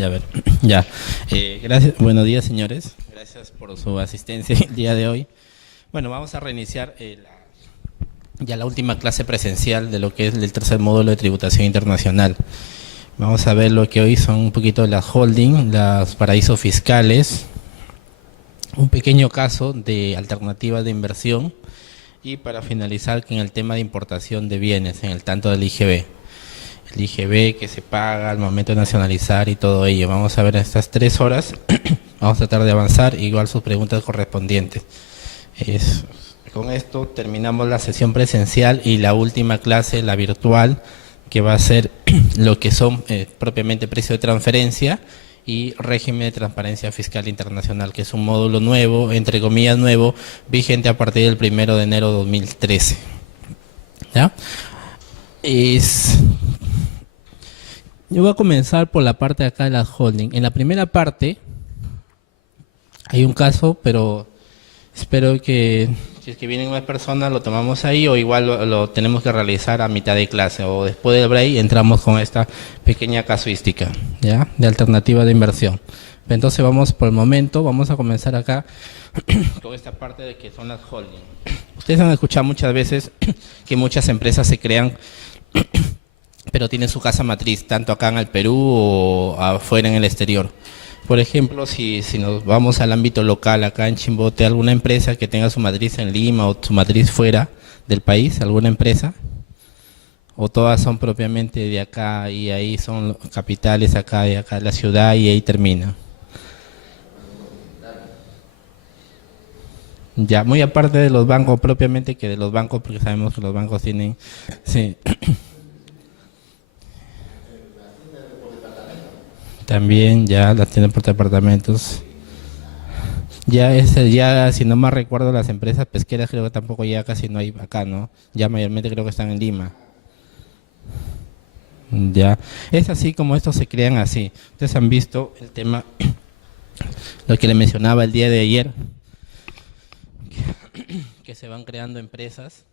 Ya, a ver, ya. Gracias, buenos días, señores. Gracias por su asistencia el día de hoy. Bueno, vamos a reiniciar ya la última clase presencial de lo que es el tercer módulo de tributación internacional. Vamos a ver lo que hoy son un poquito las holding, los paraísos fiscales, un pequeño caso de alternativas de inversión y para finalizar con el tema de importación de bienes en el tanto del IGB. El IGB que se paga al momento de nacionalizar y todo ello. Vamos a ver estas 3 horas, vamos a tratar de avanzar, igual sus preguntas correspondientes. Con esto terminamos la sesión presencial y la última clase, la virtual, que va a ser lo que son propiamente precio de transferencia y régimen de transparencia fiscal internacional, que es un módulo nuevo, entre comillas nuevo, vigente a partir del 1 de enero de 2013. ¿Ya? Yo voy a comenzar por la parte de acá de las holding. En la primera parte hay un caso, pero espero que si es que vienen más personas lo tomamos ahí o igual lo tenemos que realizar a mitad de clase o después del break entramos con esta pequeña casuística, ¿ya? De alternativa de inversión. Entonces vamos por el momento, vamos a comenzar acá con esta parte de que son las holding. Ustedes han escuchado muchas veces que muchas empresas se crean pero tienen su casa matriz, tanto acá en el Perú o afuera en el exterior. Por ejemplo, si nos vamos al ámbito local, acá en Chimbote, alguna empresa que tenga su matriz en Lima o su matriz fuera del país, alguna empresa, o todas son propiamente de acá y ahí son capitales acá y acá la ciudad y ahí termina. Ya, muy aparte de los bancos, propiamente que de los bancos, porque sabemos que los bancos tienen... Sí. También ya las tienen por departamentos. Ya si no más recuerdo, las empresas pesqueras creo que tampoco ya casi no hay acá, ¿no? Ya mayormente creo que están en Lima. Ya, es así como estos se crean así. Ustedes han visto el tema, lo que le mencionaba el día de ayer, que se van creando empresas.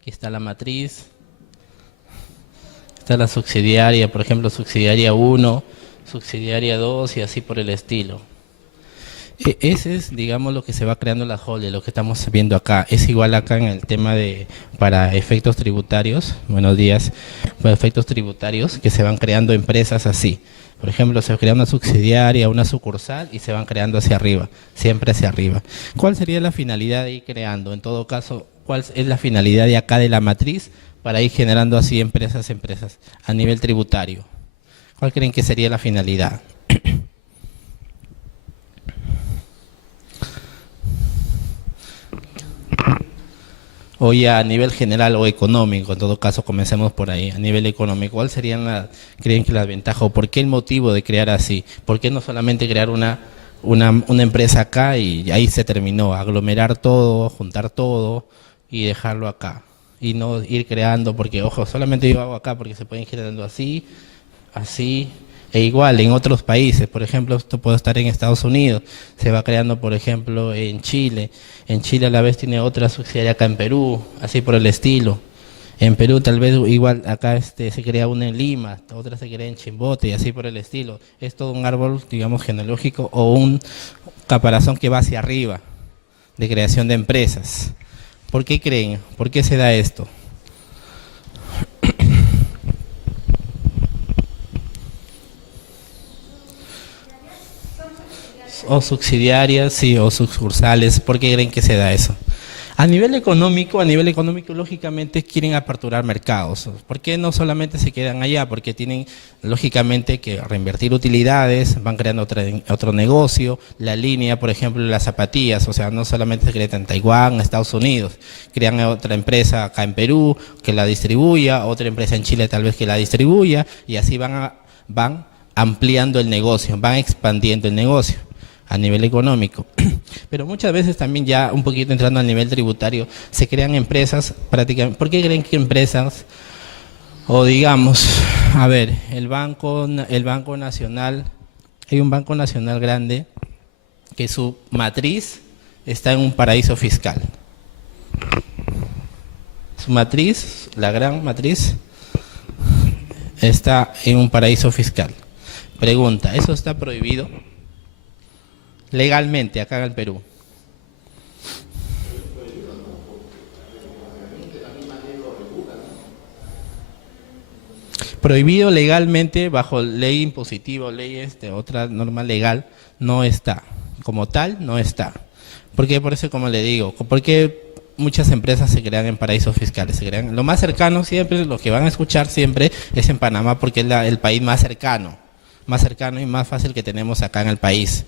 Aquí está la matriz. Está la subsidiaria, por ejemplo, subsidiaria 1, subsidiaria 2 y así por el estilo. Ese es, digamos, lo que se va creando la holding, lo que estamos viendo acá. Es igual acá en el tema de, para efectos tributarios, buenos días, para efectos tributarios, que se van creando empresas así. Por ejemplo, se crea una subsidiaria, una sucursal y se van creando hacia arriba, siempre hacia arriba. ¿Cuál sería la finalidad de ir creando? En todo caso, ¿cuál es la finalidad de acá de la matriz? Para ir generando así empresas a nivel tributario. ¿Cuál creen que sería la finalidad? O ya a nivel general o económico, en todo caso comencemos por ahí, a nivel económico, ¿cuál serían creen que las ventajas o por qué el motivo de crear así? ¿Por qué no solamente crear una empresa acá y ahí se terminó, aglomerar todo, juntar todo y dejarlo acá? Y no ir creando, porque ojo, solamente yo hago acá porque se pueden ir generando así, así, e igual en otros países. Por ejemplo, esto puede estar en Estados Unidos, se va creando por ejemplo en Chile a la vez tiene otra subsidiaria acá en Perú, así por el estilo. En Perú tal vez igual acá se crea una en Lima, otra se crea en Chimbote y así por el estilo. Es todo un árbol, digamos, genealógico o un caparazón que va hacia arriba de creación de empresas. ¿Por qué creen? ¿Por qué se da esto? O subsidiarias, sí, o sucursales. ¿Por qué creen que se da eso? A nivel económico, lógicamente quieren aperturar mercados. ¿Por qué no solamente se quedan allá? Porque tienen, lógicamente, que reinvertir utilidades, van creando otro negocio, la línea, por ejemplo, las zapatillas, o sea, no solamente se crea en Taiwán, Estados Unidos, crean otra empresa acá en Perú que la distribuya, otra empresa en Chile tal vez que la distribuya, y así van ampliando el negocio, van expandiendo el negocio a nivel económico. Pero muchas veces también ya un poquito entrando al nivel tributario, se crean empresas prácticamente. ¿Por qué creen que empresas, o digamos, a ver, el Banco Nacional, hay un Banco Nacional grande que su matriz está en un paraíso fiscal? Su matriz, la gran matriz, está en un paraíso fiscal. Pregunta, ¿eso está prohibido legalmente acá en el Perú? Prohibido legalmente bajo ley impositiva o ley otra norma legal no está. Como tal, no está. Porque por eso, como le digo, porque muchas empresas se crean en paraísos fiscales. Se crean, lo más cercano siempre, lo que van a escuchar siempre es en Panamá porque es el país más cercano y más fácil que tenemos acá en el país.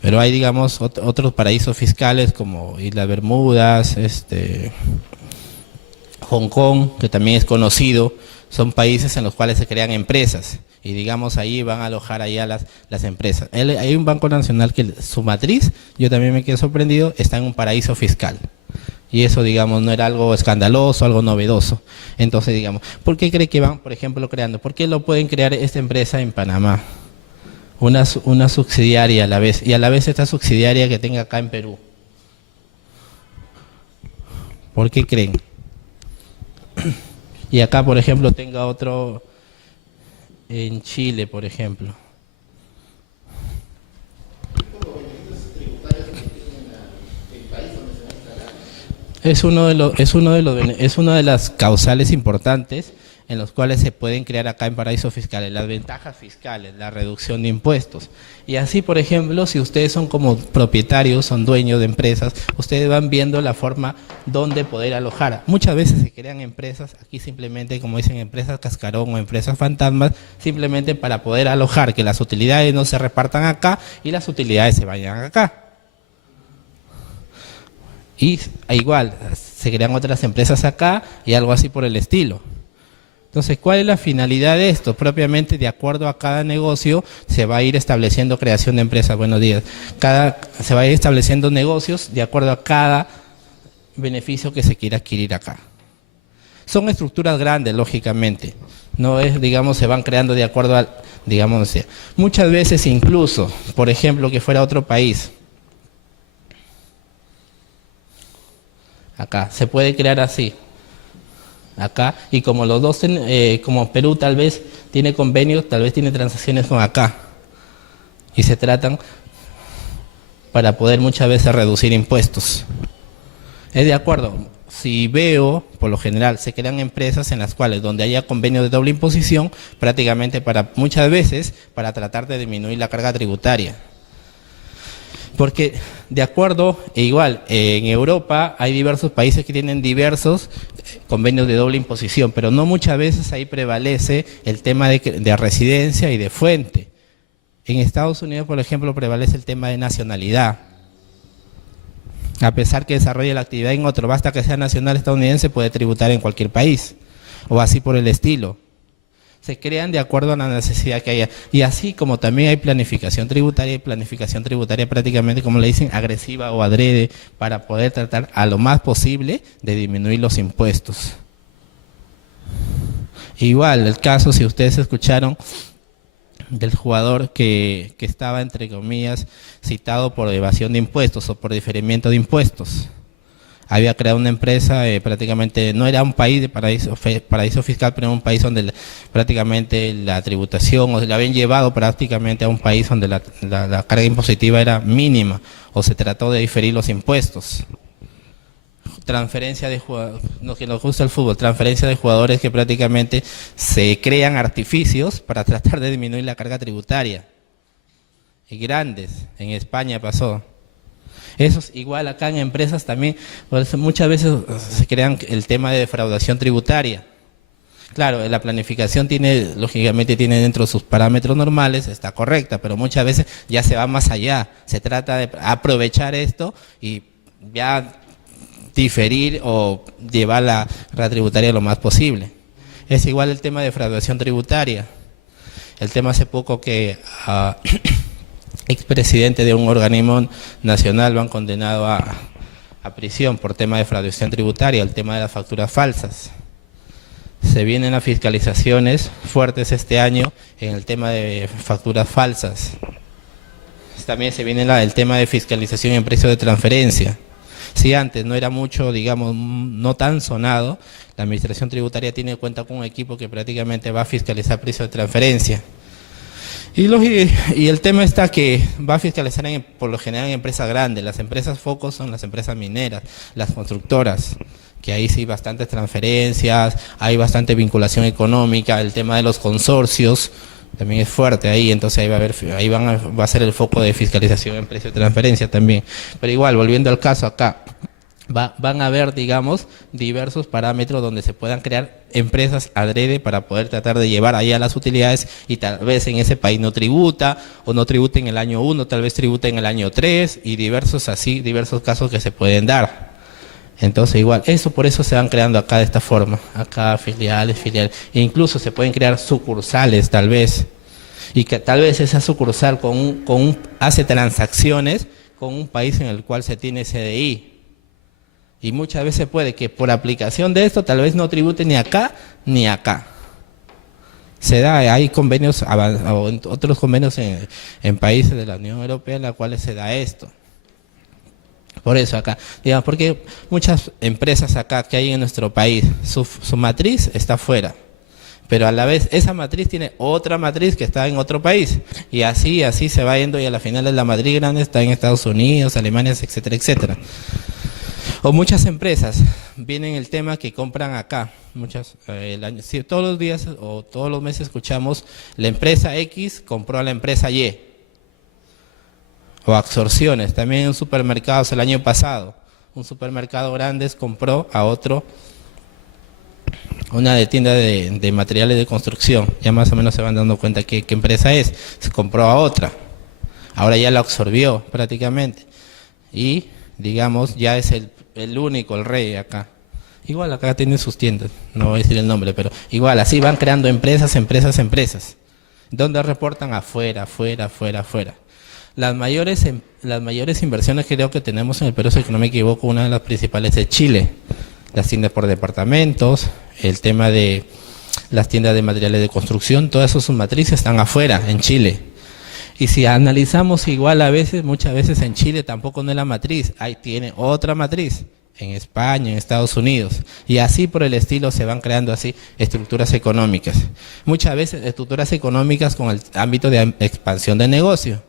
Pero hay, digamos, otros paraísos fiscales como Islas Bermudas, Hong Kong, que también es conocido. Son países en los cuales se crean empresas y digamos ahí van a alojar allá las empresas. Hay un banco nacional que su matriz, yo también me quedé sorprendido, está en un paraíso fiscal. Y eso, digamos, no era algo escandaloso, algo novedoso. Entonces, digamos, ¿por qué cree que van, por ejemplo, creando? ¿Por qué lo pueden crear esta empresa en Panamá? Una subsidiaria a la vez, y a la vez esta subsidiaria que tenga acá en Perú. ¿Por qué creen? Y acá, por ejemplo, tenga otro en Chile, por ejemplo. Es una de las causales importantes en los cuales se pueden crear acá en paraísos fiscales, las ventajas fiscales, la reducción de impuestos. Y así, por ejemplo, si ustedes son como propietarios, son dueños de empresas, ustedes van viendo la forma donde poder alojar. Muchas veces se crean empresas, aquí simplemente, como dicen, empresas cascarón o empresas fantasmas, simplemente para poder alojar, que las utilidades no se repartan acá y las utilidades se vayan acá. Y igual, se crean otras empresas acá y algo así por el estilo. Entonces, ¿cuál es la finalidad de esto? Propiamente, de acuerdo a cada negocio, se va a ir estableciendo creación de empresas. Buenos días. Se va a ir estableciendo negocios de acuerdo a cada beneficio que se quiera adquirir acá. Son estructuras grandes, lógicamente. No es, digamos, se van creando de acuerdo a, digamos, no sé. Muchas veces incluso, por ejemplo, que fuera otro país. Acá, se puede crear así. Acá, y como los dos, como Perú tal vez tiene convenios, tal vez tiene transacciones con acá. Y se tratan para poder muchas veces reducir impuestos. Es de acuerdo. Si veo, por lo general, se crean empresas en las cuales donde haya convenios de doble imposición, prácticamente muchas veces para tratar de disminuir la carga tributaria. Porque de acuerdo, igual, en Europa hay diversos países que tienen diversos convenios de doble imposición, pero no muchas veces ahí prevalece el tema de residencia y de fuente. En Estados Unidos, por ejemplo, prevalece el tema de nacionalidad. A pesar que desarrolle la actividad en otro, basta que sea nacional estadounidense, puede tributar en cualquier país, o así por el estilo. Se crean de acuerdo a la necesidad que haya. Y así como también hay planificación tributaria prácticamente, como le dicen, agresiva o adrede, para poder tratar a lo más posible de disminuir los impuestos. Igual, el caso, si ustedes escucharon, del jugador que estaba, entre comillas, citado por evasión de impuestos o por diferimiento de impuestos. Había creado una empresa, prácticamente no era un país de paraíso fiscal, pero era un país donde prácticamente la tributación, o se la habían llevado prácticamente a un país donde la carga impositiva era mínima, o se trató de diferir los impuestos. Transferencia de jugadores, lo que nos gusta el fútbol, transferencia de jugadores que prácticamente se crean artificios para tratar de disminuir la carga tributaria. Y grandes, en España pasó. Eso es igual acá en empresas también, por eso muchas veces se crean el tema de defraudación tributaria. Claro, la planificación lógicamente tiene dentro de sus parámetros normales, está correcta, pero muchas veces ya se va más allá. Se trata de aprovechar esto y ya diferir o llevar la tributaria lo más posible. Es igual el tema de defraudación tributaria. El tema hace poco que expresidente de un organismo nacional lo han condenado a prisión por tema de defraudación tributaria, el tema de las facturas falsas. Se vienen las fiscalizaciones fuertes este año en el tema de facturas falsas. También se viene el tema de fiscalización en precios de transferencia. Si antes no era mucho, digamos, no tan sonado, la administración tributaria cuenta con un equipo que prácticamente va a fiscalizar precios de transferencia. Y el tema está que va a fiscalizar por lo general en empresas grandes. Las empresas focos son las empresas mineras, las constructoras, que ahí sí bastantes transferencias, hay bastante vinculación económica, el tema de los consorcios también es fuerte ahí, entonces ahí va a ser el foco de fiscalización en precio de transferencia también. Pero igual, volviendo al caso acá, van a haber, digamos, diversos parámetros donde se puedan crear empresas adrede para poder tratar de llevar allá las utilidades y tal vez en ese país no tributa o no tributa en el año 1, tal vez tributa en el año 3 y diversos casos que se pueden dar. Entonces igual, por eso se van creando acá de esta forma, acá filiales, e incluso se pueden crear sucursales tal vez, y que tal vez esa sucursal hace transacciones con un país en el cual se tiene CDI. Y muchas veces puede que por aplicación de esto tal vez no tribute ni acá ni acá. Hay convenios, otros convenios en países de la Unión Europea en los cuales se da esto. Por eso acá, digamos, porque muchas empresas acá que hay en nuestro país, su matriz está afuera, pero a la vez esa matriz tiene otra matriz que está en otro país, y así se va yendo, y a la final la matriz grande está en Estados Unidos, Alemania, etcétera, etcétera. O muchas empresas, vienen el tema que compran acá, todos los días o todos los meses escuchamos, la empresa X compró a la empresa Y. O absorciones, también en supermercados el año pasado, un supermercado grande compró a otro, una de tienda de materiales de construcción, ya más o menos se van dando cuenta qué empresa es, se compró a otra, ahora ya la absorbió prácticamente, y digamos ya es el único, el rey acá. Igual acá tienen sus tiendas, no voy a decir el nombre, pero igual así van creando empresas, donde reportan afuera. Las mayores inversiones que creo que tenemos en el Perú, si no me equivoco, una de las principales es Chile. Las tiendas por departamentos, el tema de las tiendas de materiales de construcción, todas sus matrices están afuera, en Chile. Y si analizamos igual muchas veces en Chile tampoco no es la matriz, ahí tiene otra matriz, en España, en Estados Unidos, y así por el estilo se van creando así estructuras económicas. Muchas veces estructuras económicas con el ámbito de expansión de negocio,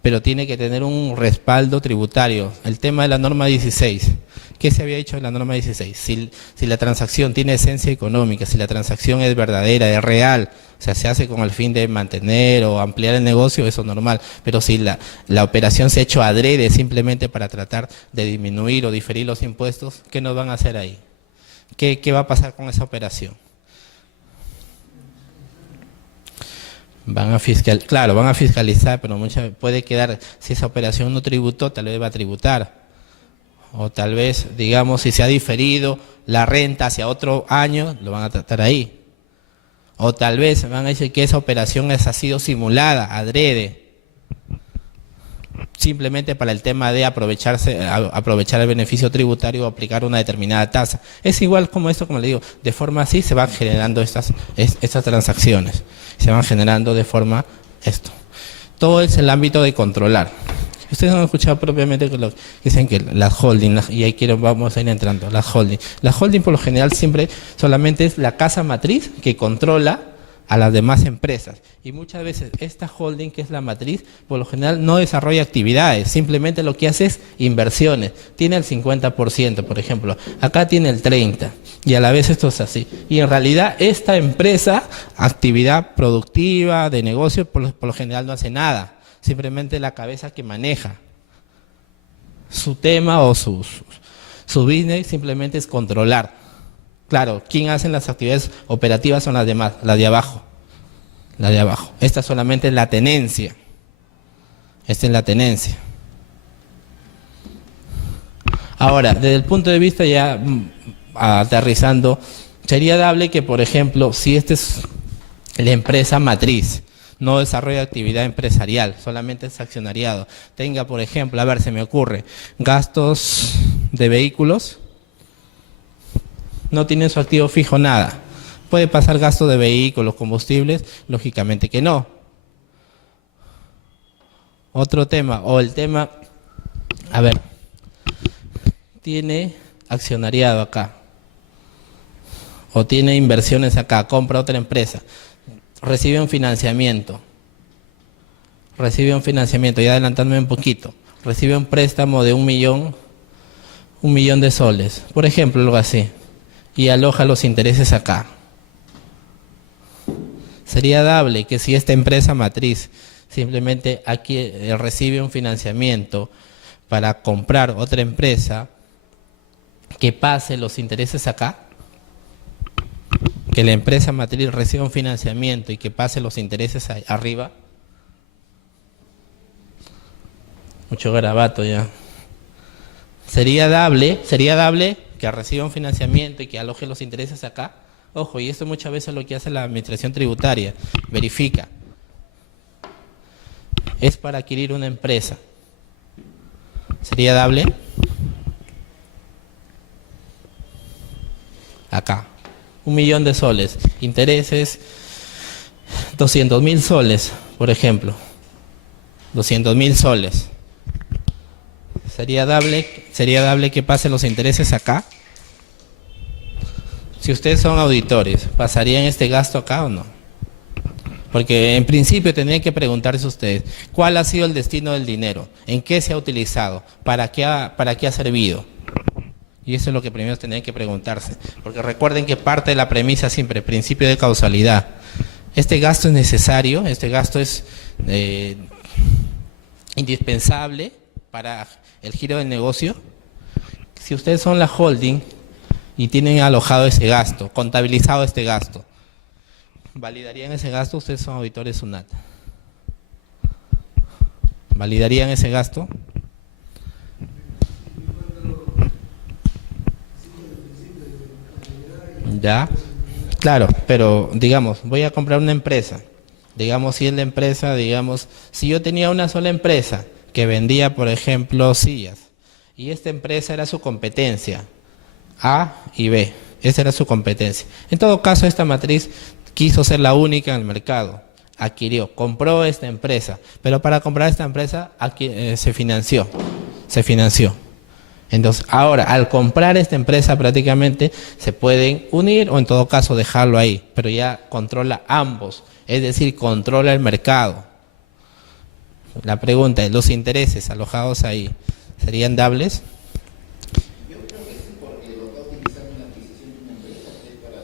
pero tiene que tener un respaldo tributario. El tema de la norma 16, ¿qué se había dicho en la norma 16? Si la transacción tiene esencia económica, si la transacción es verdadera, es real, o sea, se hace con el fin de mantener o ampliar el negocio, eso es normal, pero si la operación se ha hecho adrede simplemente para tratar de disminuir o diferir los impuestos, ¿qué nos van a hacer ahí? ¿Qué va a pasar con esa operación? Van a fiscalizar, pero puede quedar, si esa operación no tributó, tal vez va a tributar. O tal vez, digamos, si se ha diferido la renta hacia otro año, lo van a tratar ahí. O tal vez van a decir que esa operación ha sido simulada, adrede, simplemente para el tema de aprovechar el beneficio tributario o aplicar una determinada tasa. Es igual como esto, como le digo, de forma así se van generando estas transacciones, se van generando de forma esto. Todo es el ámbito de controlar. Ustedes han escuchado propiamente que dicen que las holding, y ahí vamos a ir entrando, las holding. La holding por lo general solamente es la casa matriz que controla a las demás empresas. Y muchas veces esta holding, que es la matriz, por lo general no desarrolla actividades, simplemente lo que hace es inversiones. Tiene el 50%, por ejemplo, acá tiene el 30%, y a la vez esto es así. Y en realidad esta empresa, actividad productiva, de negocio, por lo general no hace nada, simplemente la cabeza que maneja su tema o su business simplemente es controlar. Claro, ¿quién hace las actividades operativas? Son las demás, las de abajo. La de abajo. Esta solamente es la tenencia. Esta es la tenencia. Ahora, desde el punto de vista ya aterrizando, sería dable que, por ejemplo, si esta es la empresa matriz, no desarrolla actividad empresarial, solamente es accionariado, tenga, por ejemplo, a ver, se me ocurre, gastos de vehículos, no tiene su activo fijo nada. ¿Puede pasar gasto de vehículos, combustibles? Lógicamente que no. Otro tema, o el tema, a ver, tiene accionariado acá, o tiene inversiones acá, compra otra empresa, recibe un financiamiento, recibe un financiamiento, ya adelantándome un poquito, recibe un préstamo de 1.000.000 de soles, por ejemplo, algo así, y aloja los intereses acá. Sería dable que si esta empresa matriz simplemente aquí recibe un financiamiento para comprar otra empresa, que pase los intereses acá, que la empresa matriz reciba un financiamiento y que pase los intereses arriba. Mucho garabato ya. Sería dable que reciba un financiamiento y que aloje los intereses acá. Ojo, y esto muchas veces es lo que hace la administración tributaria, verifica. Es para adquirir una empresa. ¿Sería dable? Acá. 1.000.000 de soles. Intereses, 200.000 soles, por ejemplo. 200.000 soles. ¿Sería dable que pase los intereses acá? Si ustedes son auditores, ¿pasarían este gasto acá o no? Porque en principio tendrían que preguntarse ustedes, ¿cuál ha sido el destino del dinero? ¿En qué se ha utilizado? ¿Para qué ha servido? Y eso es lo que primero tendrían que preguntarse. Porque recuerden que parte de la premisa siempre, principio de causalidad. Este gasto es necesario, este gasto es indispensable para el giro del negocio. Si ustedes son la holding y tienen alojado ese gasto, contabilizado este gasto, ¿validarían ese gasto? Ustedes son auditores SUNAT. ¿Validarían ese gasto? Ya, claro, pero digamos, voy a comprar una empresa. Digamos, si es la empresa, digamos, si yo tenía una sola empresa que vendía, por ejemplo, sillas, y esta empresa era su competencia, A y B, esa era su competencia. En todo caso, esta matriz quiso ser la única en el mercado, compró esta empresa, pero para comprar esta empresa se financió. Entonces, ahora, al comprar esta empresa prácticamente se pueden unir o en todo caso dejarlo ahí, pero ya controla ambos, es decir, controla el mercado. La pregunta es, ¿los intereses alojados ahí serían dables? Yo creo que sí, porque lo está utilizando en la adquisición de una empresa que es para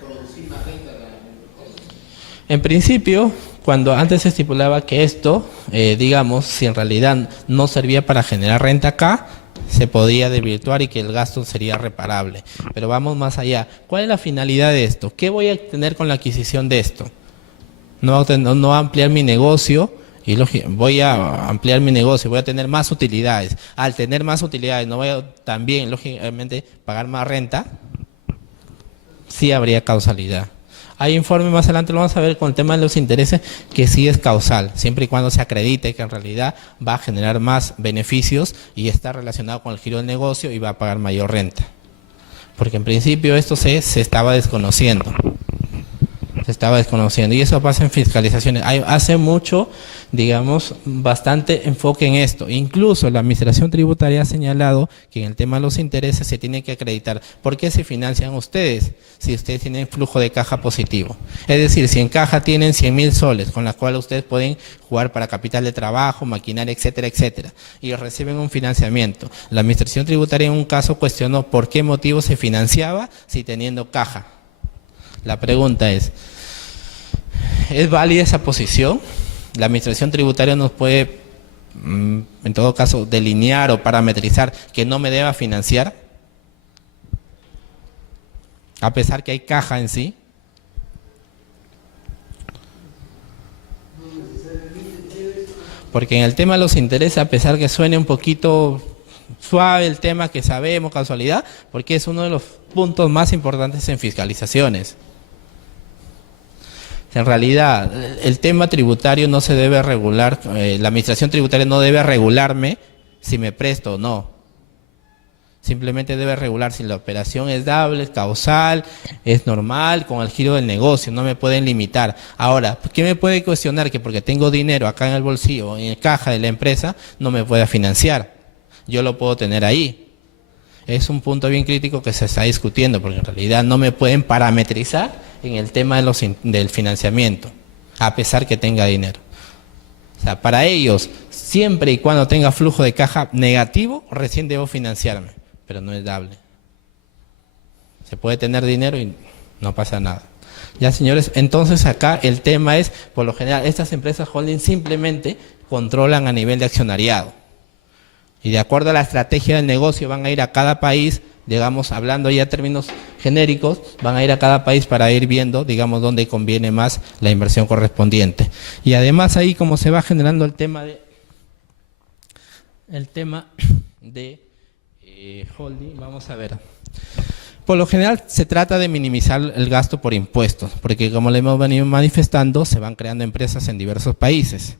producir más renta. En principio, cuando antes se estipulaba que esto, digamos, si en realidad no servía para generar renta acá, se podía desvirtuar y que el gasto sería reparable. Pero vamos más allá. ¿Cuál es la finalidad de esto? ¿Qué voy a tener con la adquisición de esto? No ampliar mi negocio, y voy a ampliar mi negocio, voy a tener más utilidades. Al tener más utilidades, no voy a también, lógicamente, pagar más renta. Sí habría causalidad. Hay informe más adelante, lo vamos a ver con el tema de los intereses, que sí es causal, siempre y cuando se acredite que en realidad va a generar más beneficios y está relacionado con el giro del negocio y va a pagar mayor renta. Porque en principio esto se estaba desconociendo. Y eso pasa en fiscalizaciones. Hace mucho, digamos, bastante enfoque en esto. Incluso la Administración Tributaria ha señalado que en el tema de los intereses se tiene que acreditar. ¿Por qué se financian ustedes si ustedes tienen flujo de caja positivo? Es decir, si en caja tienen 100.000 soles, con la cual ustedes pueden jugar para capital de trabajo, maquinaria, etcétera, etcétera, y reciben un financiamiento. La Administración Tributaria en un caso cuestionó por qué motivo se financiaba si teniendo caja. La pregunta ¿es válida esa posición? La Administración Tributaria nos puede, en todo caso, delinear o parametrizar que no me deba financiar, a pesar que hay caja en sí. Porque en el tema de los intereses, a pesar que suene un poquito suave el tema que sabemos, casualidad, porque es uno de los puntos más importantes en fiscalizaciones. En realidad, el tema tributario no se debe regular, la Administración Tributaria no debe regularme si me presto o no. Simplemente debe regular si la operación es dable, es causal, es normal, con el giro del negocio, no me pueden limitar. Ahora, ¿qué me puede cuestionar? Que porque tengo dinero acá en el bolsillo, en la caja de la empresa, no me pueda financiar. Yo lo puedo tener ahí. Es un punto bien crítico que se está discutiendo, porque en realidad no me pueden parametrizar en el tema del financiamiento, a pesar que tenga dinero. O sea, para ellos, siempre y cuando tenga flujo de caja negativo, recién debo financiarme, pero no es dable. Se puede tener dinero y no pasa nada. Ya, señores, entonces acá el tema es, por lo general, estas empresas holding simplemente controlan a nivel de accionariado. Y de acuerdo a la estrategia del negocio van a ir a cada país, digamos, hablando ya términos genéricos, van a ir a cada país para ir viendo, digamos, dónde conviene más la inversión correspondiente. Y además ahí como se va generando el tema de holding, vamos a ver. Por lo general se trata de minimizar el gasto por impuestos, porque como le hemos venido manifestando, se van creando empresas en diversos países.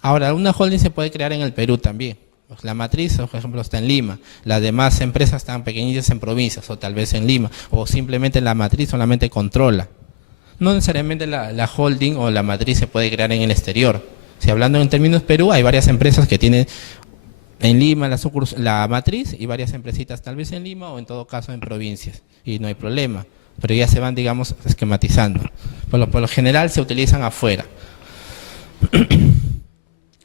Ahora, una holding se puede crear en el Perú también. La matriz, por ejemplo, está en Lima. Las demás empresas están pequeñitas en provincias, o tal vez en Lima, o simplemente la matriz solamente controla. No necesariamente la holding o la matriz se puede crear en el exterior. Si hablando en términos Perú, hay varias empresas que tienen en Lima la matriz y varias empresitas tal vez en Lima o en todo caso en provincias. Y no hay problema, pero ya se van, digamos, esquematizando. Por lo general se utilizan afuera.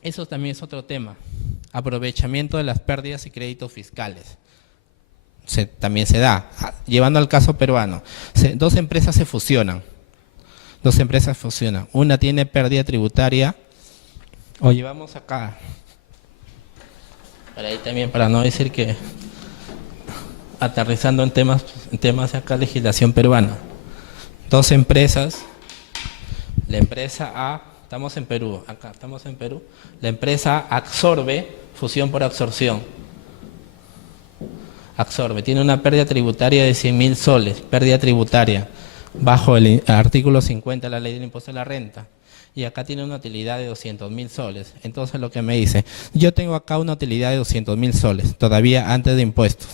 Eso también es otro tema. Aprovechamiento de las pérdidas y créditos fiscales. También se da. Llevando al caso peruano, dos empresas se fusionan. Una tiene pérdida tributaria. O llevamos acá. Para ahí también, para no decir que aterrizando en temas de acá, legislación peruana. Dos empresas. La empresa A, estamos en Perú, la empresa absorbe, fusión por absorción. Absorbe, tiene una pérdida tributaria de 100.000 soles, pérdida tributaria, bajo el artículo 50 de la ley del impuesto a la renta. Y acá tiene una utilidad de 200.000 soles. Entonces lo que me dice, yo tengo acá una utilidad de 200.000 soles, todavía antes de impuestos.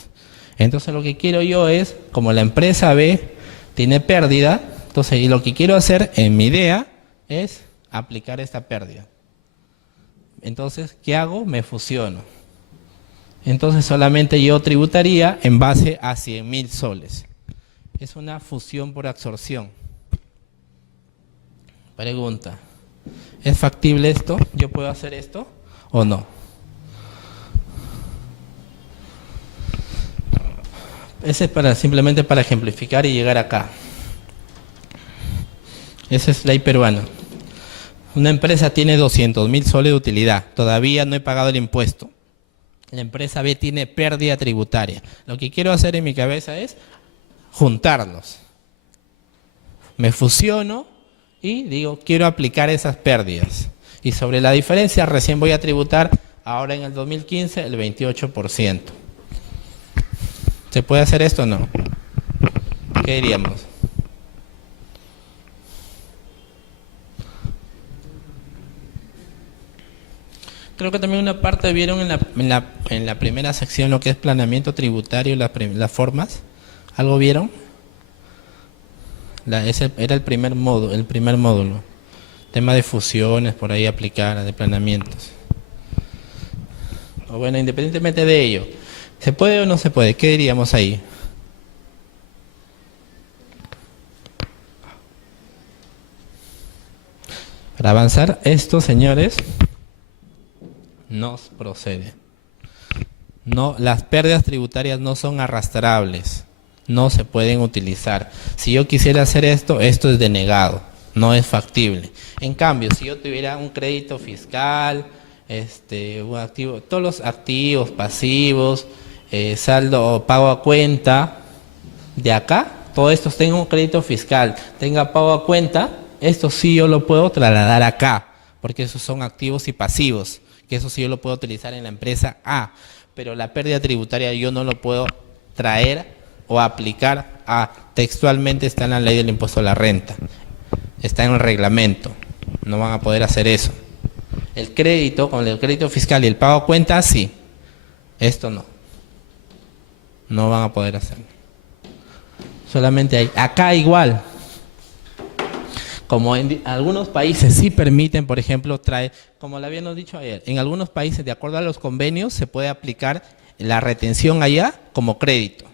Entonces lo que quiero yo es, como la empresa B tiene pérdida, entonces y lo que quiero hacer en mi idea es aplicar esta pérdida. Entonces, ¿qué hago? Me fusiono. Entonces solamente yo tributaría en base a 100.000 soles. Es una fusión por absorción. Pregunta, ¿es factible esto? ¿Yo puedo hacer esto o no? Ese es simplemente para ejemplificar y llegar acá. Esa es ley peruana. Una empresa tiene 200.000 soles de utilidad. Todavía no he pagado el impuesto. La empresa B tiene pérdida tributaria. Lo que quiero hacer en mi cabeza es juntarlos. Me fusiono y digo, quiero aplicar esas pérdidas. Y sobre la diferencia recién voy a tributar, ahora en el 2015, el 28%. ¿Se puede hacer esto o no? ¿Qué diríamos? Creo que también una parte vieron en la primera sección lo que es planeamiento tributario, las formas. ¿Algo vieron? Ese era el primer módulo. Tema de fusiones, por ahí aplicar, de planeamientos. O bueno, independientemente de ello, ¿se puede o no se puede? ¿Qué diríamos ahí? Para avanzar, esto, señores, no procede. No, las pérdidas tributarias no son arrastrables, no se pueden utilizar. Si yo quisiera hacer esto, esto es denegado, no es factible. En cambio, si yo tuviera un crédito fiscal, un activo, todos los activos, pasivos, saldo o pago a cuenta, de acá, todo esto tenga un crédito fiscal, tenga pago a cuenta, esto sí yo lo puedo trasladar acá, porque esos son activos y pasivos, que eso sí yo lo puedo utilizar en la empresa A, pero la pérdida tributaria yo no lo puedo traer o aplicar textualmente está en la ley del impuesto a la renta, está en el reglamento, no van a poder hacer eso. El crédito, con el crédito fiscal y el pago a cuenta, sí, esto no van a poder hacerlo. Solamente hay, acá igual, como en algunos países sí permiten, por ejemplo, traer, como le habíamos dicho ayer, en algunos países, de acuerdo a los convenios, se puede aplicar la retención allá como crédito.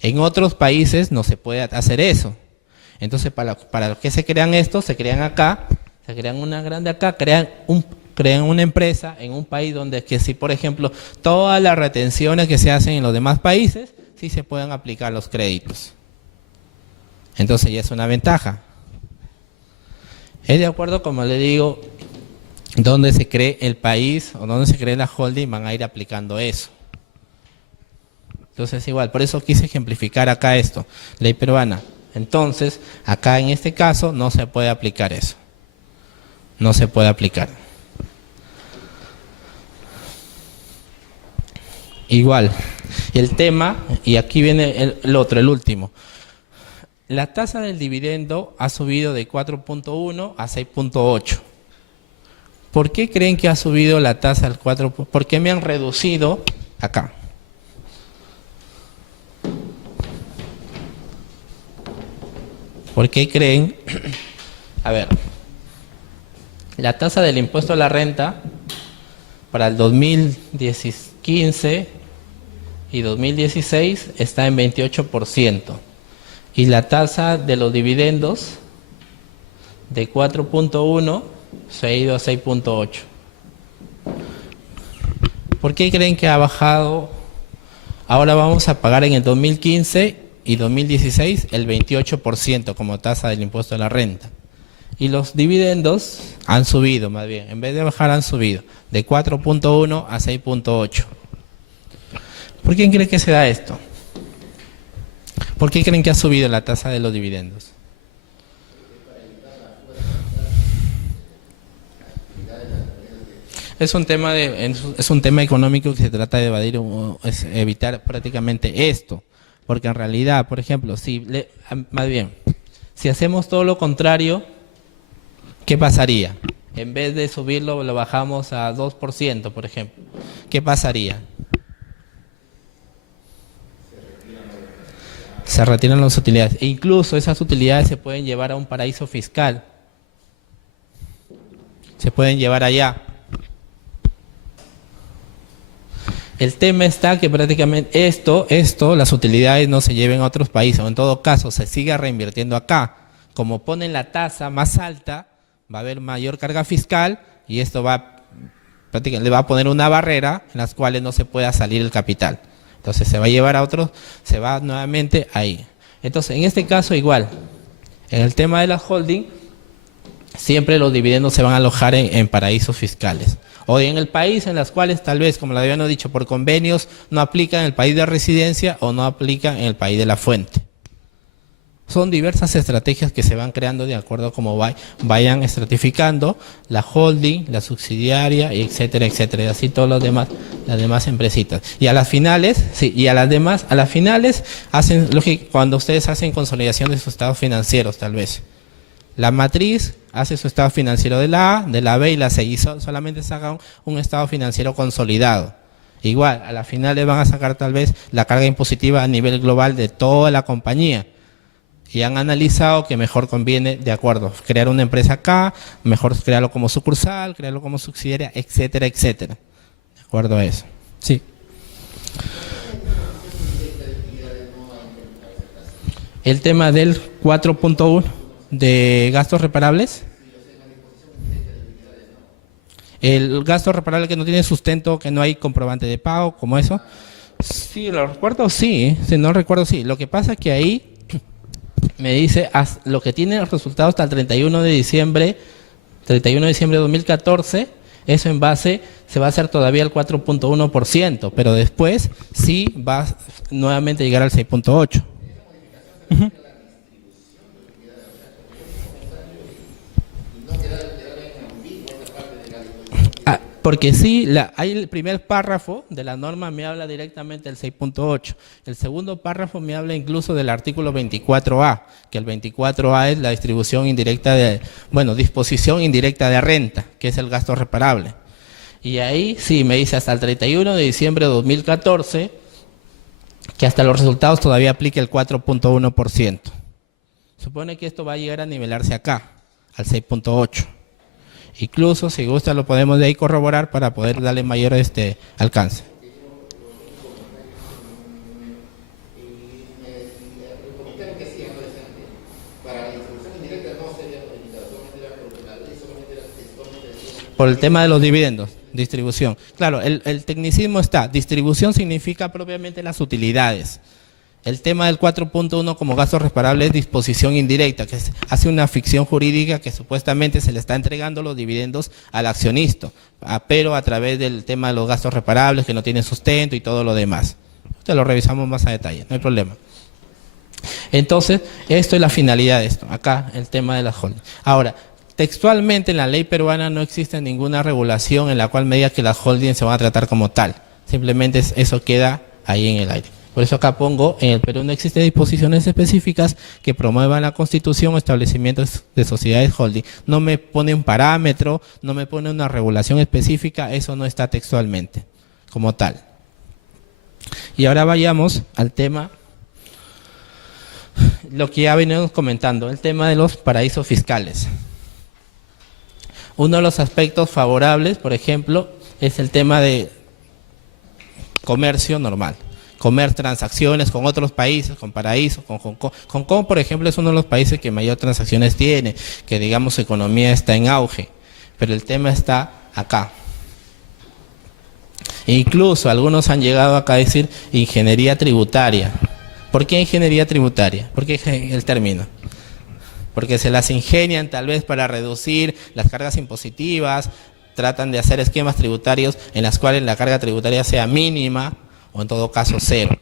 En otros países no se puede hacer eso. Entonces, para los que se crean esto, se crean acá, se crean una grande acá, crean creen una empresa en un país donde que si, por ejemplo, todas las retenciones que se hacen en los demás países, sí se pueden aplicar los créditos. Entonces ya es una ventaja. Es de acuerdo, como le digo, donde se cree el país o donde se cree la holding, van a ir aplicando eso. Entonces igual, por eso quise ejemplificar acá esto, ley peruana. Entonces, acá en este caso no se puede aplicar eso. No se puede aplicar. Igual, el tema, y aquí viene el otro, el último. La tasa del dividendo ha subido de 4.1 a 6.8. ¿Por qué creen que ha subido la tasa al 4? ¿Por qué me han reducido acá? ¿Por qué creen? A ver, la tasa del impuesto a la renta para el 2015 y 2016 está en 28%. Y la tasa de los dividendos de 4.1 se ha ido a 6.8. ¿Por qué creen que ha bajado? Ahora vamos a pagar en el 2015 y 2016 el 28% como tasa del impuesto a la renta. Y los dividendos han subido, más bien, en vez de bajar han subido de 4.1 a 6.8. ¿Por qué creen que se da esto? ¿Por qué creen que ha subido la tasa de los dividendos? Es un tema económico que se trata de evadir o evitar prácticamente esto. Porque en realidad, por ejemplo, si hacemos todo lo contrario, ¿qué pasaría? En vez de subirlo, lo bajamos a 2%, por ejemplo. ¿Qué pasaría? Se retiran las utilidades. E incluso esas utilidades se pueden llevar a un paraíso fiscal. Se pueden llevar allá. El tema está que prácticamente las utilidades no se lleven a otros países, o en todo caso se siga reinvirtiendo acá. Como ponen la tasa más alta, va a haber mayor carga fiscal y esto prácticamente le va a poner una barrera en las cuales no se pueda salir el capital. Entonces se va a llevar a otros, se va nuevamente ahí. Entonces en este caso igual, en el tema de la holding, siempre los dividendos se van a alojar en paraísos fiscales. O en el país en las cuales tal vez, como lo habíamos dicho, por convenios no aplican en el país de residencia o no aplican en el país de la fuente. Son diversas estrategias que se van creando de acuerdo a cómo vayan estratificando la holding, la subsidiaria, etcétera, etcétera. Y así todos los demás, las demás empresitas. Y a las finales, hacen, cuando ustedes hacen consolidación de sus estados financieros, tal vez. La matriz hace su estado financiero de la A, de la B y la C, y solamente sacan un estado financiero consolidado. Igual, a la final les van a sacar tal vez la carga impositiva a nivel global de toda la compañía. Y han analizado que mejor conviene, de acuerdo, crear una empresa acá, mejor crearlo como sucursal, crearlo como subsidiaria, etcétera, etcétera. De acuerdo a eso. Sí. El tema del 4.1 de gastos reparables. El gasto reparable que no tiene sustento, que no hay comprobante de pago, como eso. Sí, lo recuerdo, sí. Si no recuerdo, sí. Lo que pasa es que ahí me dice lo que tiene los resultados hasta el 31 de diciembre de 2014, eso en base se va a hacer todavía el 4.1%, pero después sí va nuevamente a llegar al 6.8%. Porque sí, hay el primer párrafo de la norma me habla directamente del 6.8. El segundo párrafo me habla incluso del artículo 24A, que el 24A es la distribución indirecta disposición indirecta de renta, que es el gasto reparable. Y ahí sí me dice hasta el 31 de diciembre de 2014 que hasta los resultados todavía aplica el 4.1%. Supone que esto va a llegar a nivelarse acá, al 6.8%. Incluso, si gusta, lo podemos de ahí corroborar para poder darle mayor alcance. Por el tema de los dividendos, distribución. Claro, el tecnicismo está, distribución significa propiamente las utilidades. El tema del 4.1 como gastos reparables es disposición indirecta, que hace una ficción jurídica que supuestamente se le está entregando los dividendos al accionista, pero a través del tema de los gastos reparables que no tienen sustento y todo lo demás. Esto lo revisamos más a detalle, no hay problema. Entonces, esto es la finalidad de esto, acá el tema de las holdings. Ahora, textualmente en la ley peruana no existe ninguna regulación en la cual me diga que las holdings se van a tratar como tal. Simplemente eso queda ahí en el aire. Por eso acá pongo, en el Perú no existen disposiciones específicas que promuevan la constitución o establecimientos de sociedades holding. No me pone un parámetro, no me pone una regulación específica, eso no está textualmente como tal. Y ahora vayamos al tema, lo que ya venimos comentando, el tema de los paraísos fiscales. Uno de los aspectos favorables, por ejemplo, es el tema de comercio normal. Comer transacciones con otros países, con paraísos, con Hong Kong. Hong Kong, por ejemplo, es uno de los países que mayor transacciones tiene, que digamos su economía está en auge, pero el tema está acá. E incluso algunos han llegado acá a decir ingeniería tributaria. ¿Por qué ingeniería tributaria? ¿Por qué el término? Porque se las ingenian tal vez para reducir las cargas impositivas, tratan de hacer esquemas tributarios en las cuales la carga tributaria sea mínima, o en todo caso cero.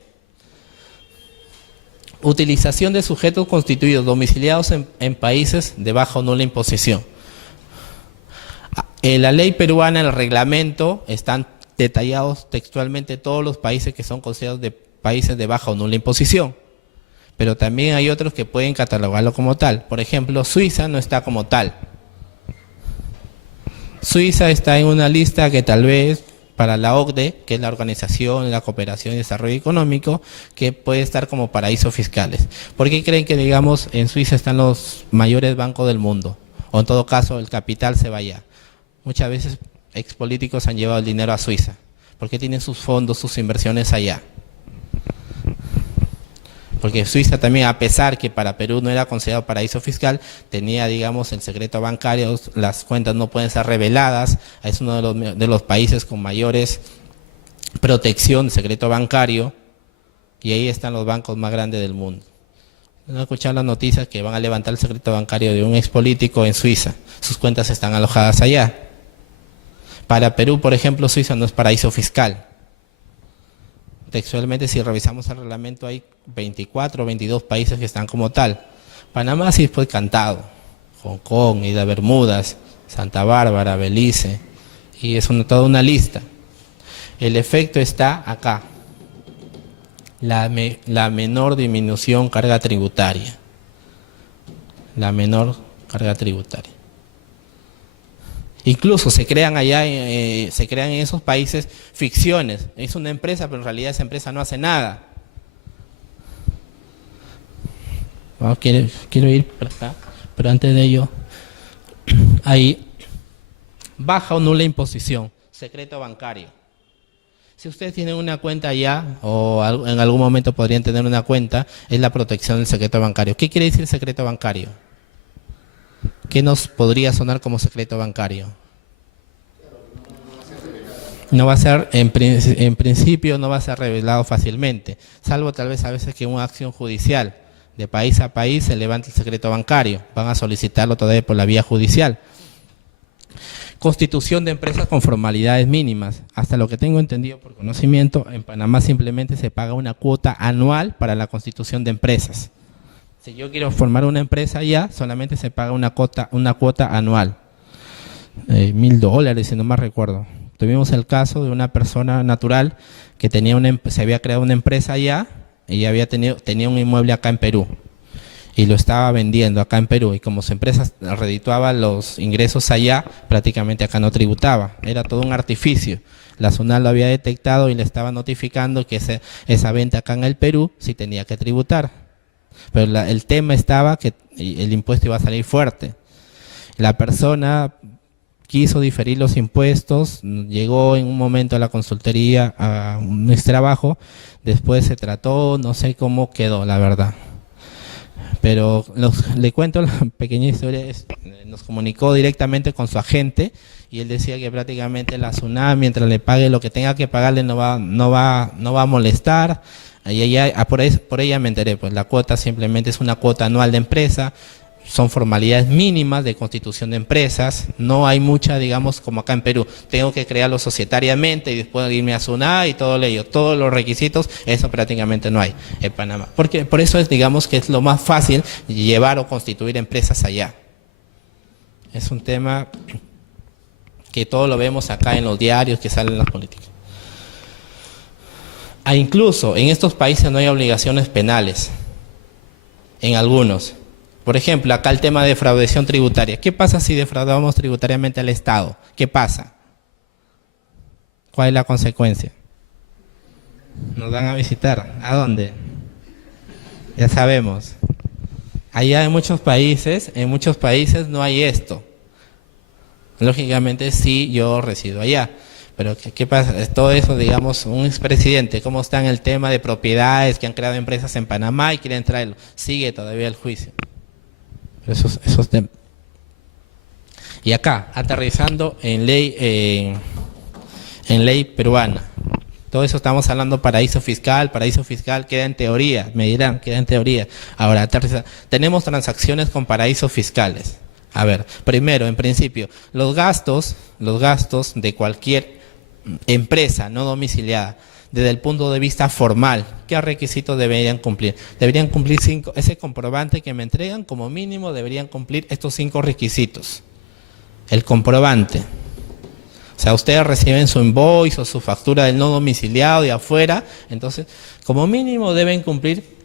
Utilización de sujetos constituidos domiciliados en países de baja o nula imposición. En la ley peruana, en el reglamento, están detallados textualmente todos los países que son considerados de países de baja o nula imposición. Pero también hay otros que pueden catalogarlo como tal. Por ejemplo, Suiza no está como tal. Suiza está en una lista que tal vez para la OCDE, que es la Organización de la Cooperación y Desarrollo Económico, que puede estar como paraísos fiscales. ¿Por qué creen que, digamos, en Suiza están los mayores bancos del mundo? O en todo caso, el capital se va allá. Muchas veces expolíticos han llevado el dinero a Suiza, porque tienen sus fondos, sus inversiones allá. Porque Suiza también, a pesar que para Perú no era considerado paraíso fiscal, tenía, digamos, el secreto bancario, las cuentas no pueden ser reveladas, es uno de los países con mayores protección de secreto bancario, y ahí están los bancos más grandes del mundo. No escuchar las noticias que van a levantar el secreto bancario de un expolítico en Suiza, sus cuentas están alojadas allá. Para Perú, por ejemplo, Suiza no es paraíso fiscal. Textualmente, si revisamos el reglamento, hay 24 o 22 países que están como tal. Panamá sí fue cantado. Hong Kong, Islas Bermudas, Santa Bárbara, Belice, y es toda una lista. El efecto está acá. La menor disminución carga tributaria. La menor carga tributaria. Incluso se crean allá, se crean en esos países ficciones. Es una empresa, pero en realidad esa empresa no hace nada. Bueno, quiero ir por acá, pero antes de ello, hay baja o nula imposición, secreto bancario. Si ustedes tienen una cuenta allá, o en algún momento podrían tener una cuenta, es la protección del secreto bancario. ¿Qué quiere decir secreto bancario? ¿Qué nos podría sonar como secreto bancario? No va a ser, en principio no va a ser revelado fácilmente, salvo tal vez a veces que una acción judicial de país a país se levante el secreto bancario, van a solicitarlo todavía por la vía judicial. Constitución de empresas con formalidades mínimas. Hasta lo que tengo entendido por conocimiento, en Panamá simplemente se paga una cuota anual para la constitución de empresas. Si yo quiero formar una empresa ya, solamente se paga una cuota anual. $1,000, si no más recuerdo. Tuvimos el caso de una persona natural que se había creado una empresa allá y tenía un inmueble acá en Perú y lo estaba vendiendo acá en Perú, y como su empresa redituaba los ingresos allá, prácticamente acá no tributaba. Era todo un artificio. La SUNAT lo había detectado y le estaba notificando que esa venta acá en el Perú sí tenía que tributar. Pero el tema estaba que el impuesto iba a salir fuerte. La persona quiso diferir los impuestos, llegó en un momento a la consultoría a un trabajo, después se trató, no sé cómo quedó, la verdad. pero le cuento la pequeña historia. Nos comunicó directamente con su agente y él decía que prácticamente la SUNAT, mientras le pague lo que tenga que pagarle, no va a molestar. Por ella me enteré, pues la cuota simplemente es una cuota anual de empresa. Son formalidades mínimas de constitución de empresas, no hay mucha, digamos, como acá en Perú, tengo que crearlo societariamente y después irme a SUNAT y todo ello, todos los requisitos, eso prácticamente no hay en Panamá. Porque por eso es, digamos, que es lo más fácil llevar o constituir empresas allá. Es un tema que todo lo vemos acá en los diarios que salen en las políticas. Incluso en estos países no hay obligaciones penales, en algunos. Por ejemplo, acá el tema de defraudación tributaria. ¿Qué pasa si defraudamos tributariamente al Estado? ¿Qué pasa? ¿Cuál es la consecuencia? Nos van a visitar. ¿A dónde? Ya sabemos. Allá en muchos países no hay esto. Lógicamente sí, yo resido allá. Pero ¿qué pasa? Todo eso, digamos, un expresidente, ¿cómo está en el tema de propiedades que han creado empresas en Panamá y quieren traerlo? Sigue todavía el juicio. Esos temas. Y acá, aterrizando en ley peruana. Todo eso estamos hablando paraíso fiscal queda en teoría, me dirán, queda en teoría. Ahora, tenemos transacciones con paraísos fiscales. A ver, primero, en principio, los gastos de cualquier empresa no domiciliada, desde el punto de vista formal, ¿qué requisitos deberían cumplir? Deberían cumplir 5, ese comprobante que me entregan, como mínimo deberían cumplir estos 5 requisitos. El comprobante. O sea, ustedes reciben su invoice o su factura del no domiciliado de afuera, entonces, como mínimo deben cumplir,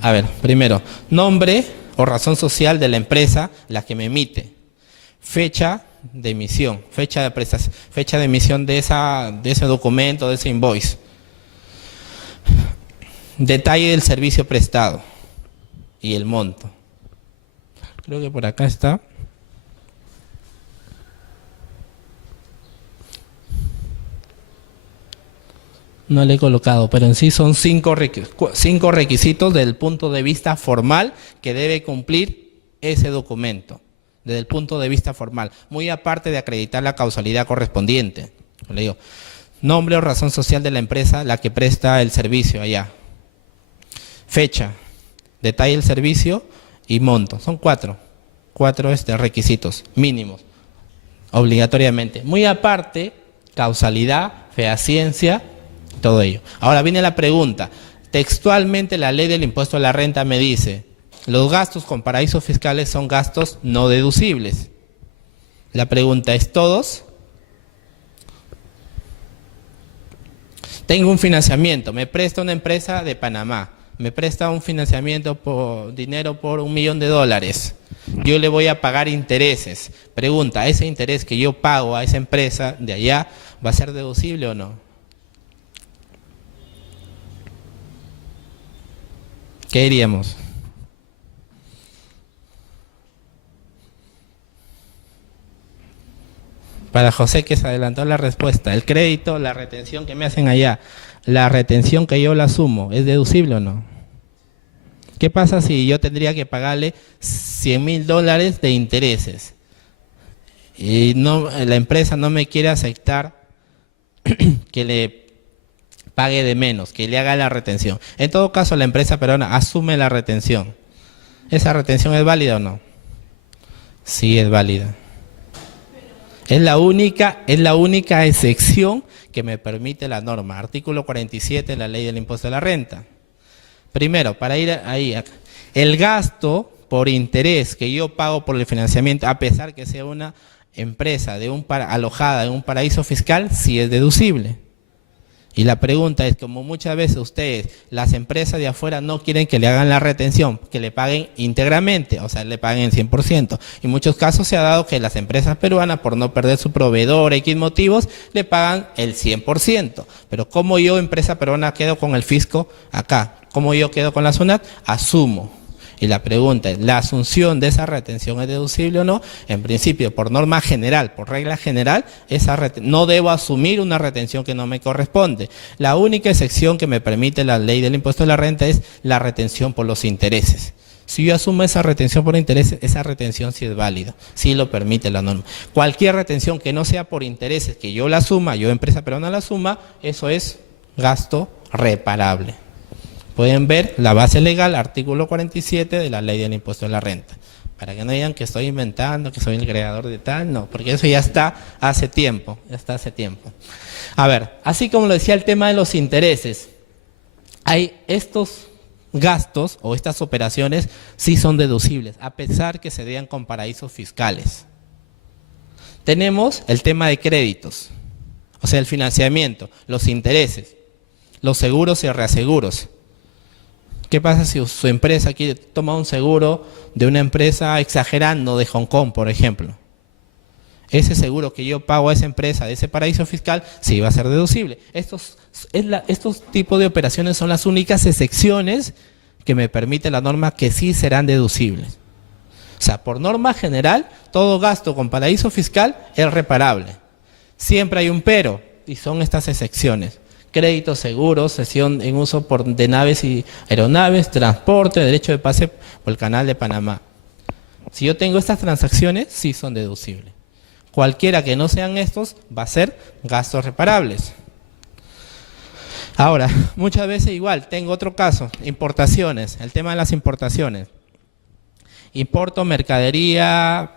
a ver, primero, nombre o razón social de la empresa, la que me emite, fecha de emisión, fecha de emisión de ese documento, de ese invoice, detalle del servicio prestado y el monto. Creo que por acá está. No le he colocado, pero en sí son 5 requisitos desde el punto de vista formal que debe cumplir ese documento. Desde el punto de vista formal, muy aparte de acreditar la causalidad correspondiente. Le digo, nombre o razón social de la empresa, la que presta el servicio allá. Fecha, detalle del servicio y monto. Son 4 requisitos mínimos, obligatoriamente. Muy aparte, causalidad, fehaciencia, todo ello. Ahora viene la pregunta. Textualmente la ley del impuesto a la renta me dice: los gastos con paraísos fiscales son gastos no deducibles. La pregunta es: ¿todos? Tengo un financiamiento, me presta una empresa de Panamá, me presta un financiamiento por dinero por $1 millón. Yo le voy a pagar intereses. Pregunta: ¿ese interés que yo pago a esa empresa de allá va a ser deducible o no? ¿Qué diríamos? Para José, que se adelantó la respuesta, el crédito, la retención que me hacen allá, la retención que yo la asumo, ¿es deducible o no? ¿Qué pasa si yo tendría que pagarle $100,000 de intereses y la empresa no me quiere aceptar que le pague de menos, que le haga la retención? En todo caso, la empresa peruana asume la retención. ¿Esa retención es válida o no? Sí, es válida. Es la única excepción que me permite la norma. Artículo 47 de la Ley del Impuesto a la Renta. Primero, para ir ahí, el gasto por interés que yo pago por el financiamiento, a pesar que sea una empresa alojada en un paraíso fiscal, sí es deducible. Y la pregunta es, como muchas veces ustedes, las empresas de afuera no quieren que le hagan la retención, que le paguen íntegramente, o sea, le paguen el 100%. En muchos casos se ha dado que las empresas peruanas, por no perder su proveedor, X motivos, le pagan el 100%. Pero como yo, empresa peruana, quedo con el fisco acá, como yo quedo con la SUNAT, asumo. Y la pregunta es, ¿la asunción de esa retención es deducible o no? En principio, por norma general, por regla general, no debo asumir una retención que no me corresponde. La única excepción que me permite la ley del impuesto a la renta es la retención por los intereses. Si yo asumo esa retención por intereses, esa retención sí es válida, sí lo permite la norma. Cualquier retención que no sea por intereses, que yo la asuma, yo empresa peruana la asuma, eso es gasto reparable. Pueden ver la base legal, artículo 47 de la ley del impuesto a la renta. Para que no digan que estoy inventando, que soy el creador de tal, no, porque eso ya está hace tiempo, A ver, así como lo decía el tema de los intereses, hay estos gastos o estas operaciones sí son deducibles, a pesar que se den con paraísos fiscales. Tenemos el tema de créditos, o sea, el financiamiento, los intereses, los seguros y reaseguros. ¿Qué pasa si su empresa quiere tomar un seguro de una empresa exagerando de Hong Kong, por ejemplo? Ese seguro que yo pago a esa empresa de ese paraíso fiscal sí va a ser deducible. Estos tipos de operaciones son las únicas excepciones que me permite la norma que sí serán deducibles. O sea, por norma general, todo gasto con paraíso fiscal es reparable. Siempre hay un pero, y son estas excepciones. Créditos, seguros, cesión en uso de naves y aeronaves, transporte, derecho de pase por el canal de Panamá. Si yo tengo estas transacciones, sí son deducibles. Cualquiera que no sean estos va a ser gastos reparables. Ahora, muchas veces igual, tengo otro caso, importaciones, el tema de las importaciones. Importo mercadería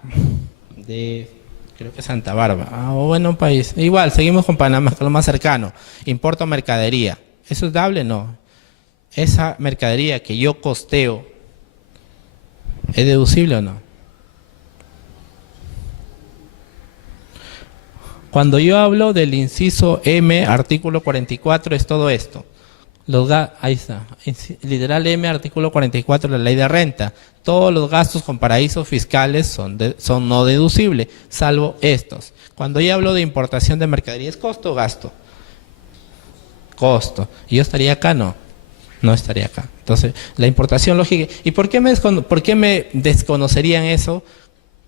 de, creo que Santa Bárbara, o bueno, un país. Igual, seguimos con Panamá, que es lo más cercano. Importo mercadería. ¿Eso es dable? No. Esa mercadería que yo costeo, ¿es deducible o no? Cuando yo hablo del inciso M, artículo 44, es todo esto. Ahí está, literal M, artículo 44 de la ley de renta. Todos los gastos con paraísos fiscales son no deducibles, salvo estos. Cuando yo hablo de importación de mercadería, ¿es costo o gasto? Costo. ¿Y yo estaría acá? No, no estaría acá. Entonces, la importación lógica. ¿Y por qué me desconocerían eso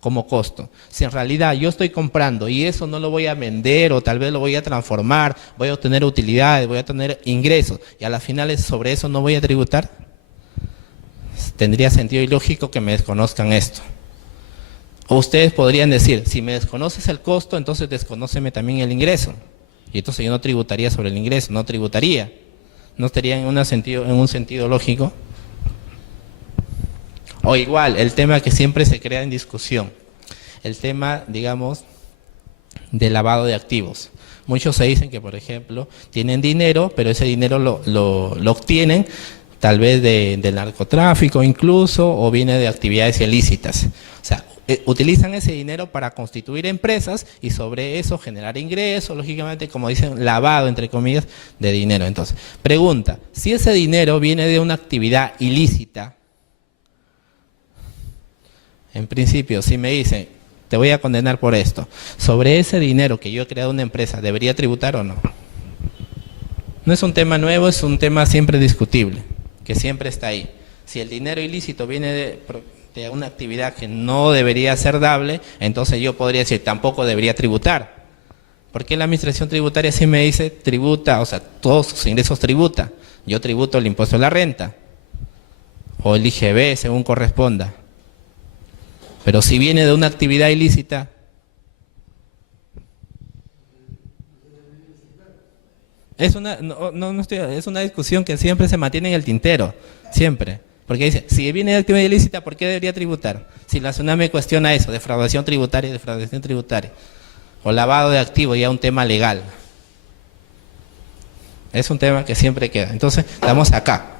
como costo? Si en realidad yo estoy comprando y eso no lo voy a vender o tal vez lo voy a transformar, voy a obtener utilidades, voy a tener ingresos y a las finales sobre eso no voy a tributar, tendría sentido ilógico que me desconozcan esto. O ustedes podrían decir, si me desconoces el costo, entonces desconóceme también el ingreso. Y entonces yo no tributaría sobre el ingreso, no tributaría. No estaría en un sentido lógico. O igual, el tema que siempre se crea en discusión, el tema, digamos, de lavado de activos. Muchos se dicen que, por ejemplo, tienen dinero, pero ese dinero lo obtienen tal vez del narcotráfico incluso, o viene de actividades ilícitas. O sea, utilizan ese dinero para constituir empresas y sobre eso generar ingresos, lógicamente, como dicen, lavado, entre comillas, de dinero. Entonces, pregunta, si ese dinero viene de una actividad ilícita, en principio, si me dicen, te voy a condenar por esto, sobre ese dinero que yo he creado una empresa, ¿debería tributar o no? No es un tema nuevo, es un tema siempre discutible, que siempre está ahí. Si el dinero ilícito viene de una actividad que no debería ser dable, entonces yo podría decir, tampoco debería tributar. ¿Por qué la administración tributaria sí me dice, tributa, o sea, todos sus ingresos tributa? Yo tributo el impuesto a la renta, o el IGB, según corresponda. Pero si viene de una actividad ilícita, es una discusión que siempre se mantiene en el tintero, siempre. Porque dice, si viene de actividad ilícita, ¿por qué debería tributar? Si la SUNAT cuestiona eso, defraudación tributaria, o lavado de activos, ya un tema legal. Es un tema que siempre queda. Entonces, estamos acá.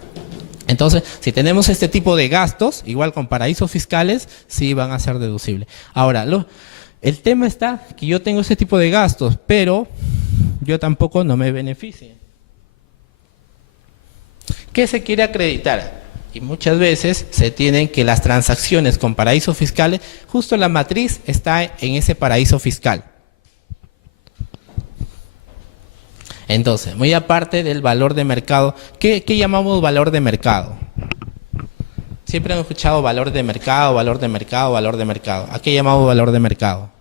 Entonces, si tenemos este tipo de gastos, igual con paraísos fiscales, sí van a ser deducibles. Ahora, el tema está que yo tengo ese tipo de gastos, pero yo tampoco no me beneficie. ¿Qué se quiere acreditar? Y muchas veces se tienen que las transacciones con paraísos fiscales, justo la matriz está en ese paraíso fiscal. Entonces, muy aparte del valor de mercado, ¿qué llamamos valor de mercado? Siempre han escuchado valor de mercado, valor de mercado, valor de mercado. ¿A qué llamamos valor de mercado?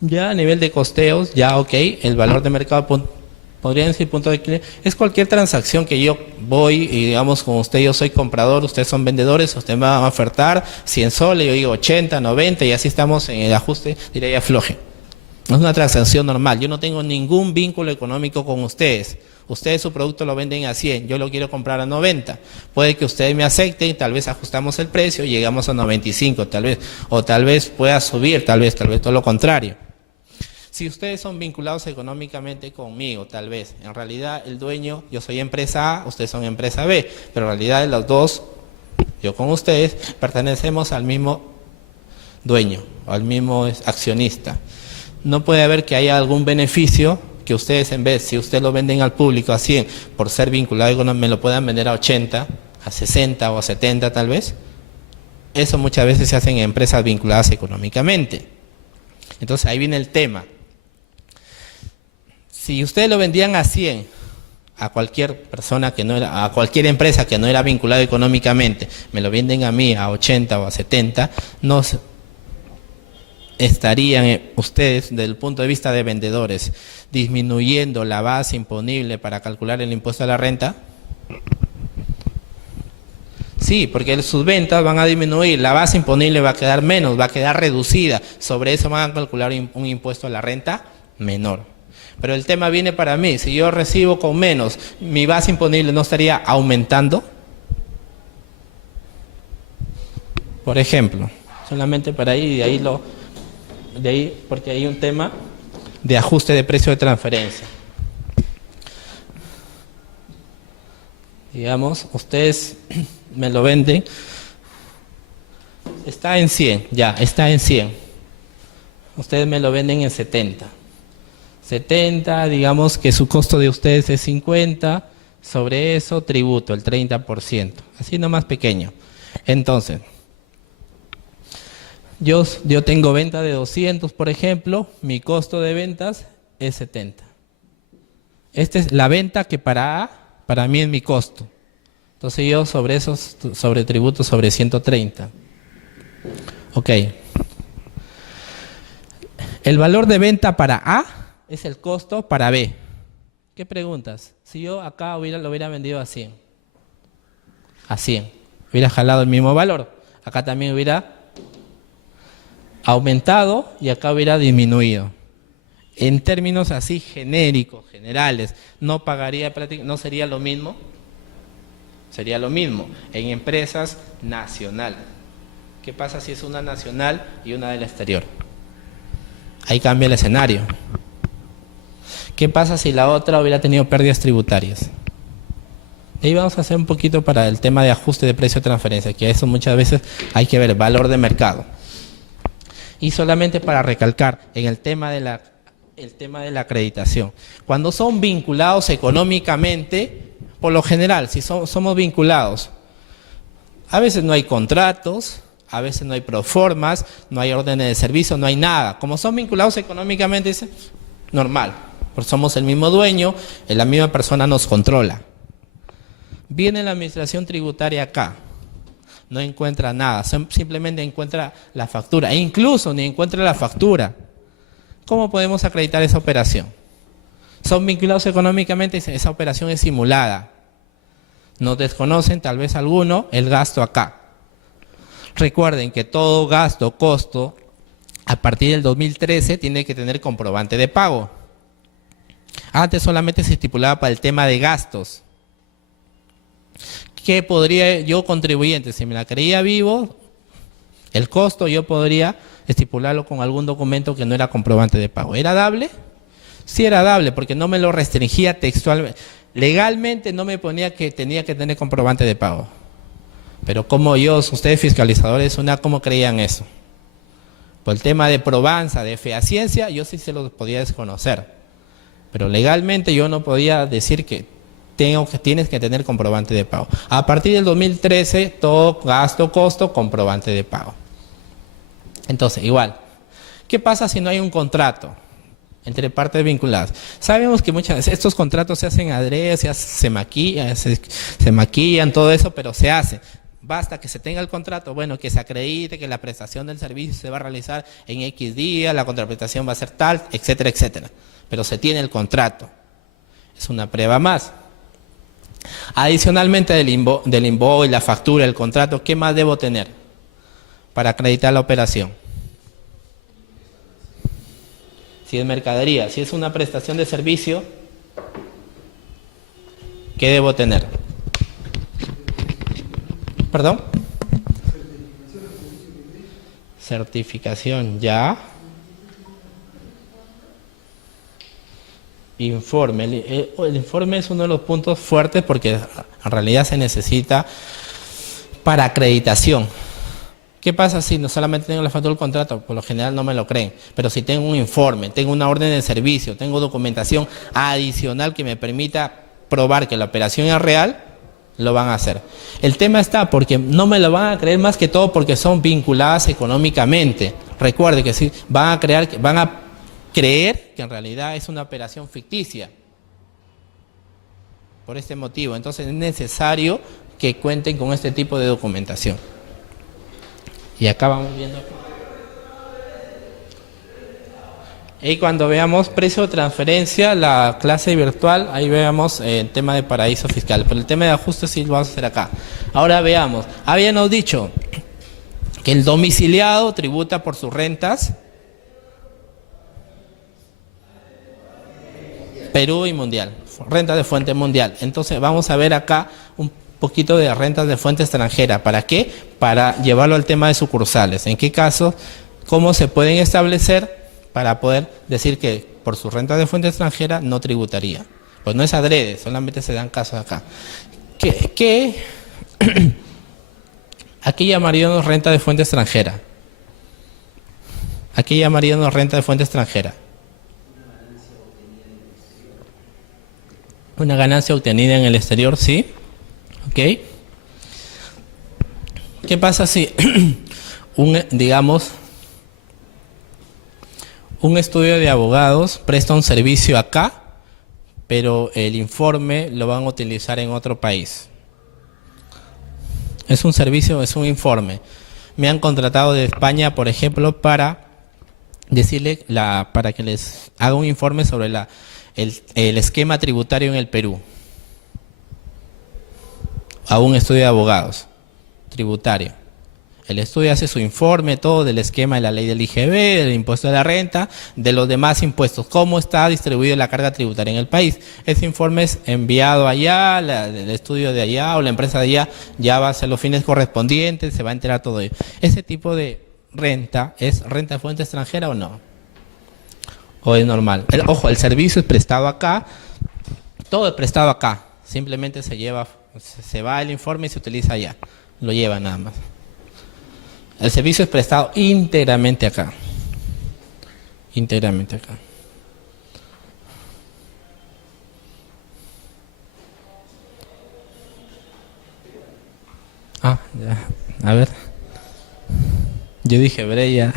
Ya a nivel de costeos, ya ok, el valor de mercado podría decir punto de equilibrio. Es cualquier transacción que yo voy y digamos con usted, yo soy comprador, ustedes son vendedores, usted me va a ofertar 100 soles, yo digo 80, 90 y así estamos en el ajuste, diría afloje. No es una transacción normal, yo no tengo ningún vínculo económico con ustedes. Ustedes su producto lo venden a 100, yo lo quiero comprar a 90. Puede que ustedes me acepten, tal vez ajustamos el precio y llegamos a 95, tal vez. O tal vez pueda subir, tal vez todo lo contrario. Si ustedes son vinculados económicamente conmigo, tal vez, en realidad el dueño, yo soy empresa A, ustedes son empresa B, pero en realidad los dos, yo con ustedes, pertenecemos al mismo dueño, al mismo accionista. No puede haber que haya algún beneficio que ustedes en vez, si ustedes lo venden al público a 100, por ser vinculado, me lo puedan vender a 80, a 60 o a 70 tal vez. Eso muchas veces se hace en empresas vinculadas económicamente. Entonces ahí viene el tema. Si ustedes lo vendían a 100 a cualquier persona que no era, a cualquier empresa que no era vinculada económicamente, me lo venden a mí a 80 o a 70, no estarían ustedes, desde el punto de vista de vendedores, disminuyendo la base imponible para calcular el impuesto a la renta. Sí, porque sus ventas van a disminuir, la base imponible va a quedar menos, va a quedar reducida. Sobre eso van a calcular un impuesto a la renta menor. Pero el tema viene para mí, si yo recibo con menos, ¿mi base imponible no estaría aumentando? Por ejemplo, solamente para ahí, de ahí porque hay un tema de ajuste de precio de transferencia. Digamos, ustedes me lo venden, está en 100, ya, está en 100. Ustedes me lo venden en 70. 70, digamos que su costo de ustedes es 50, sobre eso tributo, el 30%, así nomás pequeño. Entonces, yo tengo venta de 200, por ejemplo, mi costo de ventas es 70. Esta es la venta que para mí es mi costo. Entonces yo sobre eso, sobre tributo sobre 130. Ok. El valor de venta para A es el costo para B. ¿Qué preguntas? Si yo acá lo hubiera vendido a 100. A 100. Hubiera jalado el mismo valor. Acá también hubiera aumentado y acá hubiera disminuido. En términos así genéricos, generales, no pagaría, no sería lo mismo. Sería lo mismo en empresas nacionales. ¿Qué pasa si es una nacional y una del exterior? Ahí cambia el escenario. ¿Qué pasa si la otra hubiera tenido pérdidas tributarias? Ahí vamos a hacer un poquito para el tema de ajuste de precio de transferencia, que eso muchas veces hay que ver, valor de mercado. Y solamente para recalcar, en el tema de la acreditación. Cuando son vinculados económicamente, por lo general, si somos vinculados, a veces no hay contratos, a veces no hay proformas, no hay órdenes de servicio, no hay nada. Como son vinculados económicamente, es normal, porque somos el mismo dueño, la misma persona nos controla. Viene la administración tributaria acá, no encuentra nada, simplemente encuentra la factura, e incluso ni encuentra la factura. ¿Cómo podemos acreditar esa operación? Son vinculados económicamente, esa operación es simulada. Nos desconocen, tal vez alguno, el gasto acá. Recuerden que todo gasto, costo, a partir del 2013 tiene que tener comprobante de pago. Antes solamente se estipulaba para el tema de gastos. ¿Qué podría yo, contribuyente, si me la creía vivo, el costo yo podría estipularlo con algún documento que no era comprobante de pago? ¿Era dable? Sí era dable, porque no me lo restringía textualmente. Legalmente no me ponía que tenía que tener comprobante de pago. Pero como ustedes fiscalizadores, ¿cómo creían eso? Por el tema de probanza, de fehaciencia, yo sí se los podía desconocer. Pero legalmente yo no podía decir que tienes que tener comprobante de pago. A partir del 2013, todo gasto, costo, comprobante de pago. Entonces, igual, ¿qué pasa si no hay un contrato? entre partes vinculadas. Sabemos que muchas veces estos contratos se hacen adrede, se maquillan, todo eso, pero se hace. Basta que se tenga el contrato, bueno, que se acredite que la prestación del servicio se va a realizar en X días, la contraprestación va a ser tal, etcétera, etcétera. Pero se tiene el contrato. Es una prueba más. Adicionalmente del invoice, la factura, el contrato, ¿qué más debo tener para acreditar la operación? Si es mercadería, si es una prestación de servicio, ¿qué debo tener? ¿Perdón? Certificación, ya. Informe. El informe es uno de los puntos fuertes porque en realidad se necesita para acreditación. ¿Qué pasa si no solamente tengo la factura del contrato? Por lo general no me lo creen, pero si tengo un informe, tengo una orden de servicio, tengo documentación adicional que me permita probar que la operación es real, lo van a hacer. El tema está porque no me lo van a creer más que todo porque son vinculadas económicamente. Recuerde que sí, van a creer que en realidad es una operación ficticia. Por este motivo, entonces es necesario que cuenten con este tipo de documentación. Y acá vamos viendo. Y cuando veamos precio de transferencia, la clase virtual, ahí veamos el tema de paraíso fiscal. Pero el tema de ajuste sí lo vamos a hacer acá. Ahora veamos. Habíamos dicho que el domiciliado tributa por sus rentas Perú y mundial. Renta de fuente mundial. Entonces vamos a ver acá un poquito de rentas de fuente extranjera. ¿Para qué? Para llevarlo al tema de sucursales. ¿En qué caso? ¿Cómo se pueden establecer para poder decir que por su renta de fuente extranjera no tributaría? Pues no es adrede, solamente se dan casos acá. Aquí llamaríamos renta de fuente extranjera. Aquí llamaríamos renta de fuente extranjera. Una ganancia obtenida en el exterior, ¿sí? ¿Ok? ¿Qué pasa si, digamos, un estudio de abogados presta un servicio acá, pero el informe lo van a utilizar en otro país? Es un servicio, es un informe. Me han contratado de España, por ejemplo, para decirle, para que les haga un informe sobre el esquema tributario en el Perú. A un estudio de abogados tributario. El estudio hace su informe, todo del esquema de la ley del IGB, del impuesto de la renta, de los demás impuestos, cómo está distribuida la carga tributaria en el país. Ese informe es enviado allá, el estudio de allá o la empresa de allá ya va a hacer los fines correspondientes, se va a enterar todo ello. Ese tipo de renta, ¿es renta de fuente extranjera o no? ¿O es normal? Ojo, el servicio es prestado acá, todo es prestado acá, simplemente se va el informe y se utiliza allá, lo lleva nada más. El servicio es prestado íntegramente acá. Íntegramente acá. Ah, ya. A ver. Yo dije Breya.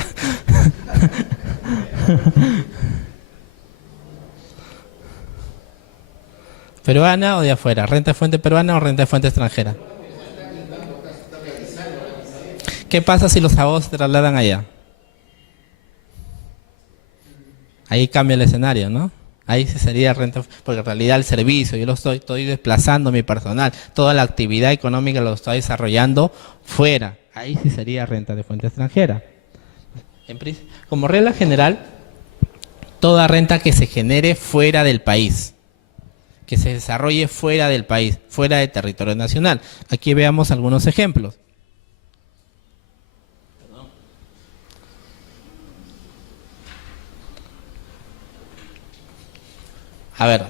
¿Peruana o de afuera? ¿Renta de fuente peruana o renta de fuente extranjera? ¿Qué pasa si los abogados se trasladan allá? Ahí cambia el escenario, ¿no? Ahí sí sería renta, porque en realidad el servicio, yo lo estoy desplazando mi personal, toda la actividad económica lo estoy desarrollando fuera. Ahí sí sería renta de fuente extranjera. Como regla general, toda renta que se genere fuera del país, que se desarrolle fuera del país, fuera del territorio nacional. Aquí veamos algunos ejemplos. A ver.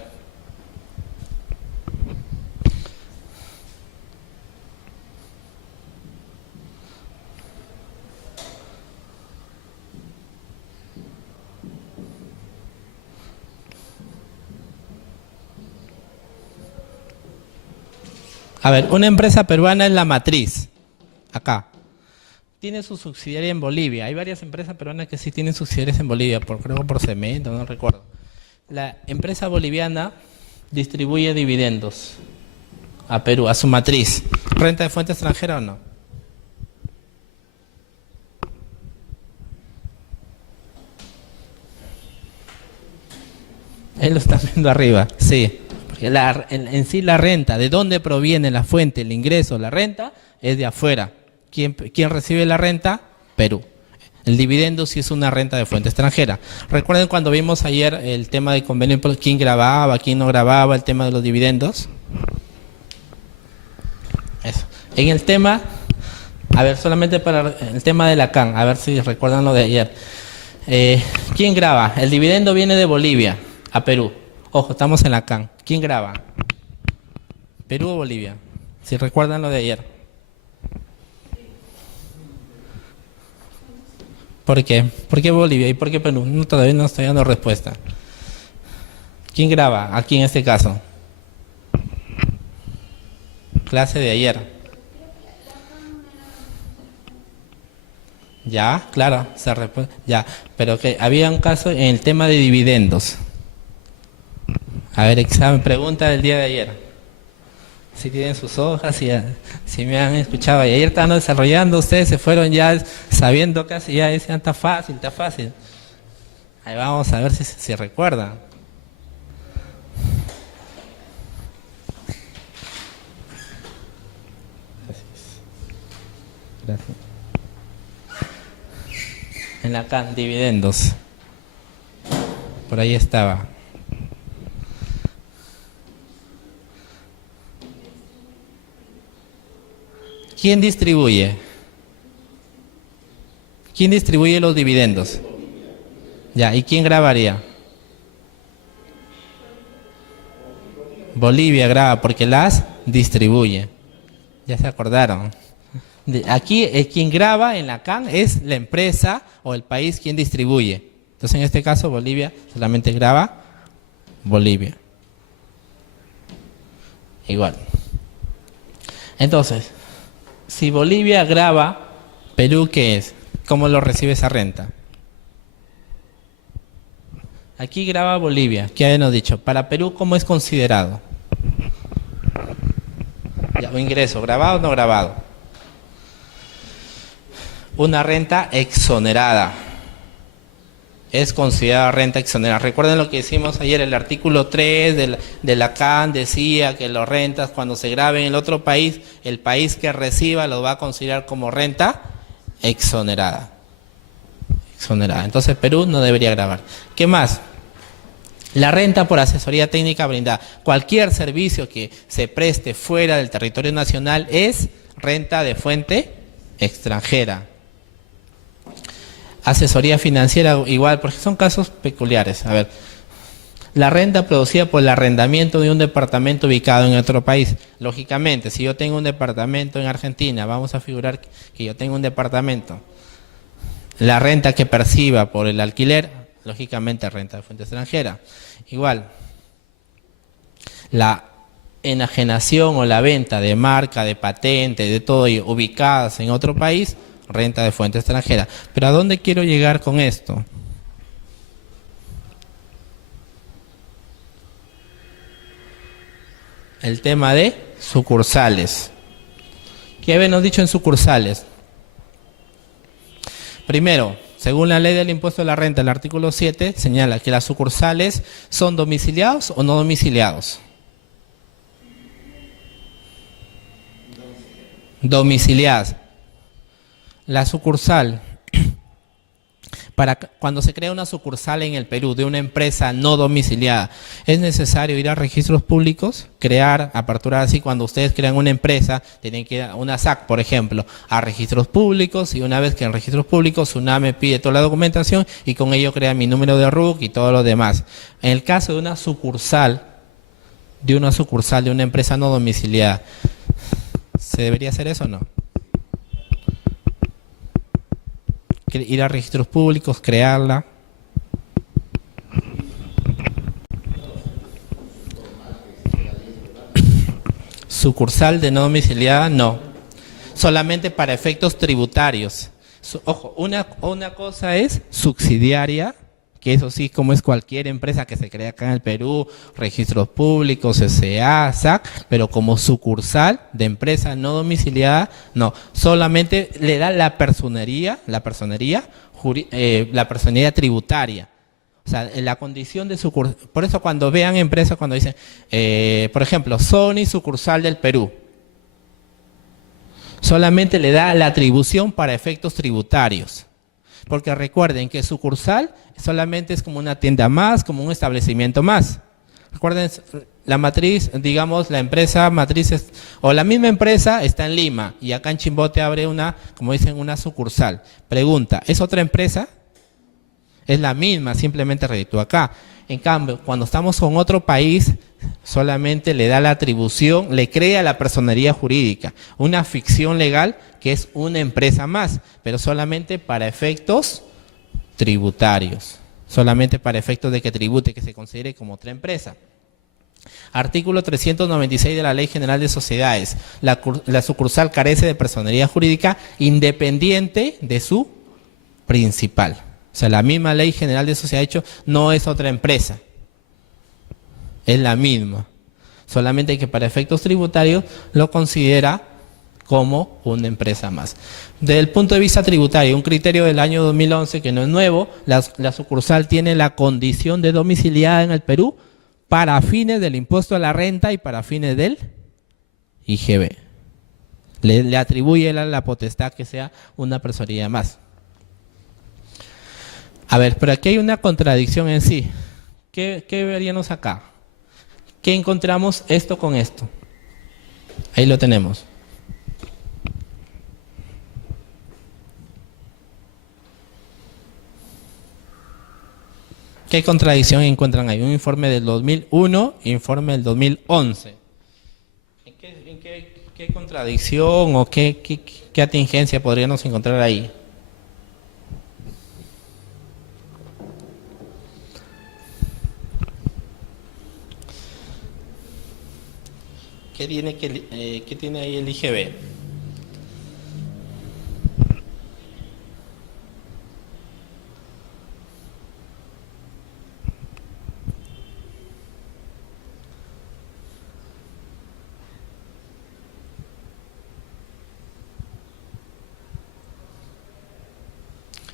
A ver, una empresa peruana es la matriz. Acá. Tiene su subsidiaria en Bolivia. Hay varias empresas peruanas que sí tienen subsidiarias en Bolivia, creo por cemento, no recuerdo. La empresa boliviana distribuye dividendos a Perú, a su matriz. ¿Renta de fuente extranjera o no? Él lo está viendo arriba, sí. Porque en sí la renta, ¿de dónde proviene la fuente, el ingreso, la renta? Es de afuera. ¿Quién recibe la renta? Perú. El dividendo sí es una renta de fuente extranjera. Recuerden cuando vimos ayer el tema de convenio, quién grababa, quién no grababa, el tema de los dividendos. Eso. En el tema, a ver, solamente para el tema de la CAN, a ver si recuerdan lo de ayer. ¿Quién graba? El dividendo viene de Bolivia a Perú. Ojo, estamos en la CAN. ¿Quién graba? ¿Perú o Bolivia? Si recuerdan lo de ayer. ¿Por qué? ¿Por qué Bolivia y por qué Perú? No, todavía no estoy dando respuesta. ¿Quién graba aquí en este caso? Clase de ayer. Ya, claro, ya, pero que había un caso en el tema de dividendos. A ver, examen, pregunta del día de ayer. Si tienen sus hojas, si me han escuchado. Y ayer estaban desarrollando, ustedes se fueron ya sabiendo casi, ya decían, está fácil, está fácil. Ahí vamos a ver si recuerdan. Gracias. En la CAN, dividendos. Por ahí estaba. ¿Quién distribuye? ¿Quién distribuye los dividendos? Ya, ¿y quién grabaría? Bolivia graba porque las distribuye. Ya se acordaron. Aquí quien graba en la CAN es la empresa o el país quien distribuye. Entonces en este caso Bolivia solamente graba Bolivia. Igual. Entonces, si Bolivia graba, Perú, ¿qué es? ¿Cómo lo recibe esa renta? Aquí graba Bolivia, ¿qué habíamos dicho? Para Perú, ¿cómo es considerado? Ya, un ingreso, ¿grabado o no grabado? Una renta exonerada. Es considerada renta exonerada. Recuerden lo que hicimos ayer, el artículo 3 de la CAN decía que las rentas cuando se graben en el otro país, el país que reciba lo va a considerar como renta exonerada. Exonerada. Entonces Perú no debería grabar. ¿Qué más? La renta por asesoría técnica brindada. Cualquier servicio que se preste fuera del territorio nacional es renta de fuente extranjera. Asesoría financiera igual, porque son casos peculiares. A ver, la renta producida por el arrendamiento de un departamento ubicado en otro país. Lógicamente, si yo tengo un departamento en Argentina, vamos a figurar que yo tengo un departamento. La renta que perciba por el alquiler, lógicamente renta de fuente extranjera. Igual, la enajenación o la venta de marca, de patente, de todo ubicadas en otro país, renta de fuente extranjera. Pero ¿a dónde quiero llegar con esto? El tema de sucursales. ¿Qué habíamos dicho en sucursales? Primero, según la ley del impuesto a la renta, el artículo 7 señala que las sucursales son domiciliados o no domiciliados. Domiciliadas. La sucursal, cuando se crea una sucursal en el Perú de una empresa no domiciliada, es necesario ir a registros públicos, aperturar así. Cuando ustedes crean una empresa, tienen que ir a una SAC, por ejemplo, a registros públicos, y una vez que en registros públicos, SUNAME pide toda la documentación y con ello crea mi número de RUC y todo lo demás. En el caso de una sucursal de una empresa no domiciliada, ¿se debería hacer eso o no? Ir a registros públicos, crearla. Sucursal de no domiciliada, no. Solamente para efectos tributarios. Ojo, una cosa es subsidiaria que eso sí, como es cualquier empresa que se crea acá en el Perú, registros públicos, S.A., SAC, pero como sucursal de empresa no domiciliada, no, solamente le da la personería tributaria. O sea, la condición de sucursal. Por eso cuando vean empresas, cuando dicen, por ejemplo, Sony sucursal del Perú, solamente le da la atribución para efectos tributarios. Porque recuerden que sucursal solamente es como una tienda más, como un establecimiento más. Recuerden, la matriz, digamos, la empresa matriz o la misma empresa está en Lima y acá en Chimbote abre una, como dicen, una sucursal. Pregunta, ¿es otra empresa? Es la misma, simplemente reditúa acá. En cambio, cuando estamos con otro país, solamente le da la atribución, le crea la personería jurídica, una ficción legal que es una empresa más, pero solamente para efectos tributarios, solamente para efectos de que tribute, que se considere como otra empresa. Artículo 396 de la Ley General de Sociedades. La sucursal carece de personería jurídica independiente de su principal. O sea, la misma Ley General de Sociedades, de hecho, no es otra empresa. Es la misma. Solamente que para efectos tributarios lo considera como una empresa más. Desde el punto de vista tributario, un criterio del año 2011 que no es nuevo, la sucursal tiene la condición de domiciliada en el Perú para fines del impuesto a la renta y para fines del IGB. Le atribuye la potestad que sea una personería más. A ver, pero aquí hay una contradicción en sí. ¿Qué veríamos acá? ¿Qué encontramos esto con esto? Ahí lo tenemos. ¿Qué contradicción encuentran ahí? Un informe del 2001, informe del 2011. ¿En qué contradicción o qué atingencia podríamos encontrar ahí? ¿Qué tiene ahí el IGB?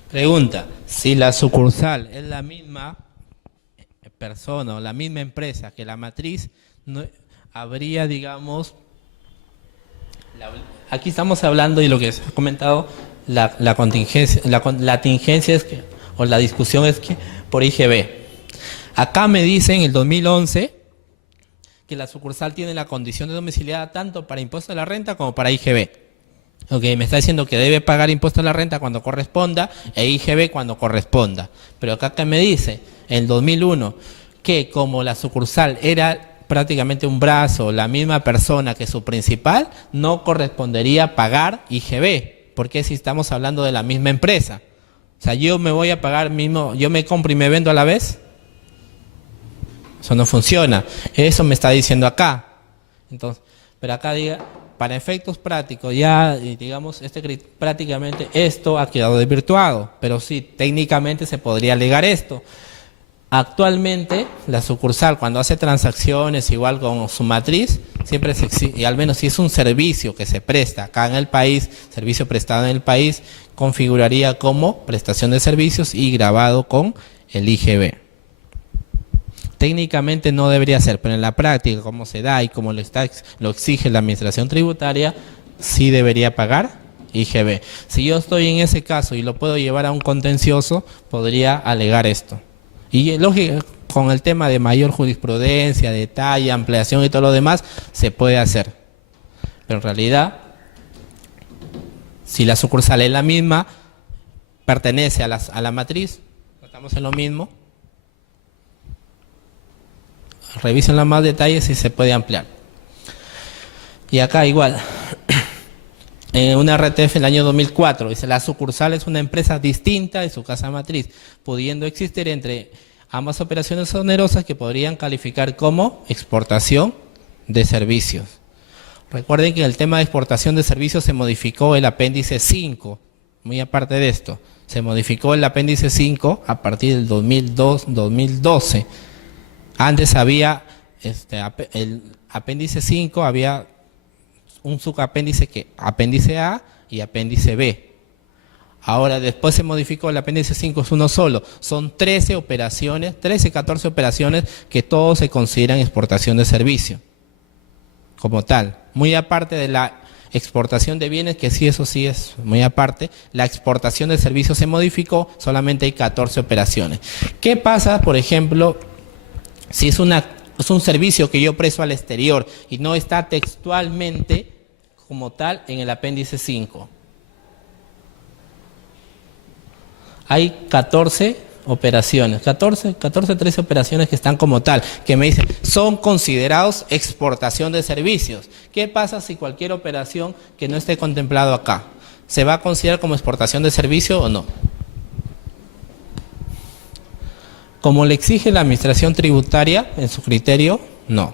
Pregunta, si la sucursal es la misma persona o la misma empresa que la matriz, no habría, digamos, aquí estamos hablando y lo que se ha comentado, la contingencia, la tingencia es que, o la discusión es que por IGB. Acá me dicen en el 2011 que la sucursal tiene la condición de domiciliada tanto para impuesto a la renta como para IGB. Ok, me está diciendo que debe pagar impuesto a la renta cuando corresponda e IGB cuando corresponda. Pero acá que me dice, en el 2001, que como la sucursal era prácticamente un brazo, la misma persona que su principal, no correspondería pagar IGB, porque si estamos hablando de la misma empresa. O sea, yo me voy a pagar mismo, yo me compro y me vendo a la vez. Eso no funciona. Eso me está diciendo acá. Entonces, pero acá diga, para efectos prácticos, ya digamos, prácticamente esto ha quedado desvirtuado, pero sí, técnicamente se podría alegar esto. Actualmente, la sucursal cuando hace transacciones igual con su matriz, siempre se exige, y al menos si es un servicio que se presta acá en el país, servicio prestado en el país, configuraría como prestación de servicios y grabado con el IGB. Técnicamente no debería ser, pero en la práctica, como se da y como lo exige la administración tributaria, sí debería pagar IGB. Si yo estoy en ese caso y lo puedo llevar a un contencioso, podría alegar esto. Y lógico, con el tema de mayor jurisprudencia, detalle, ampliación y todo lo demás, se puede hacer. Pero en realidad, si la sucursal es la misma, pertenece a la matriz, estamos en lo mismo, revisen los más detalles y se puede ampliar. Y acá igual, en una RTF en el año 2004, dice, la sucursal es una empresa distinta de su casa matriz, pudiendo existir entre ambas operaciones onerosas que podrían calificar como exportación de servicios. Recuerden que en el tema de exportación de servicios se modificó el apéndice 5, muy aparte de esto, se modificó el apéndice 5 a partir del 2012. Antes había el apéndice 5, había un subapéndice apéndice A y apéndice B. Ahora después se modificó, el apéndice 5 es uno solo. Son 13 operaciones, 14 operaciones que todos se consideran exportación de servicio como tal. Muy aparte de la exportación de bienes, que sí, eso sí es muy aparte, la exportación de servicios se modificó, solamente hay 14 operaciones. ¿Qué pasa, por ejemplo, si es un servicio que yo presto al exterior y no está textualmente como tal en el apéndice 5? Hay 14 operaciones, 13 operaciones que están como tal, que me dicen, son considerados exportación de servicios. ¿Qué pasa si cualquier operación que no esté contemplado acá, se va a considerar como exportación de servicio o no? Como le exige la administración tributaria en su criterio, no,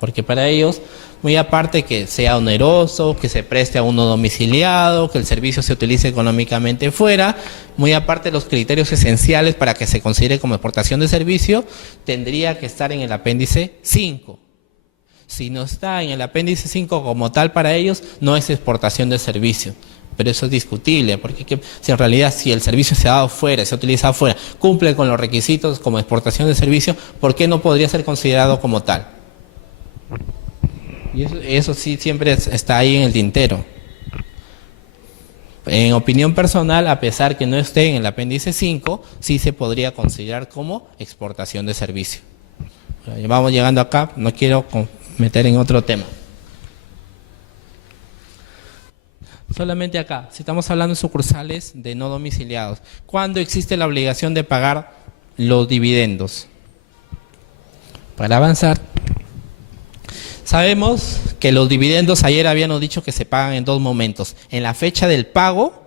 porque para ellos, muy aparte que sea oneroso, que se preste a uno domiciliado, que el servicio se utilice económicamente fuera, muy aparte los criterios esenciales para que se considere como exportación de servicio, tendría que estar en el apéndice 5. Si no está en el apéndice 5 como tal para ellos, no es exportación de servicio. Pero eso es discutible, porque si en realidad si el servicio se ha dado fuera, se ha utilizado fuera, cumple con los requisitos como exportación de servicio, ¿por qué no podría ser considerado como tal? Y eso sí siempre está ahí en el tintero. En opinión personal, a pesar que no esté en el apéndice 5, sí se podría considerar como exportación de servicio. Vamos llegando acá, no quiero meter en otro tema. Solamente acá, si estamos hablando de sucursales de no domiciliados, ¿cuándo existe la obligación de pagar los dividendos? Para avanzar, sabemos que los dividendos, ayer habíamos dicho que se pagan en dos momentos, en la fecha del pago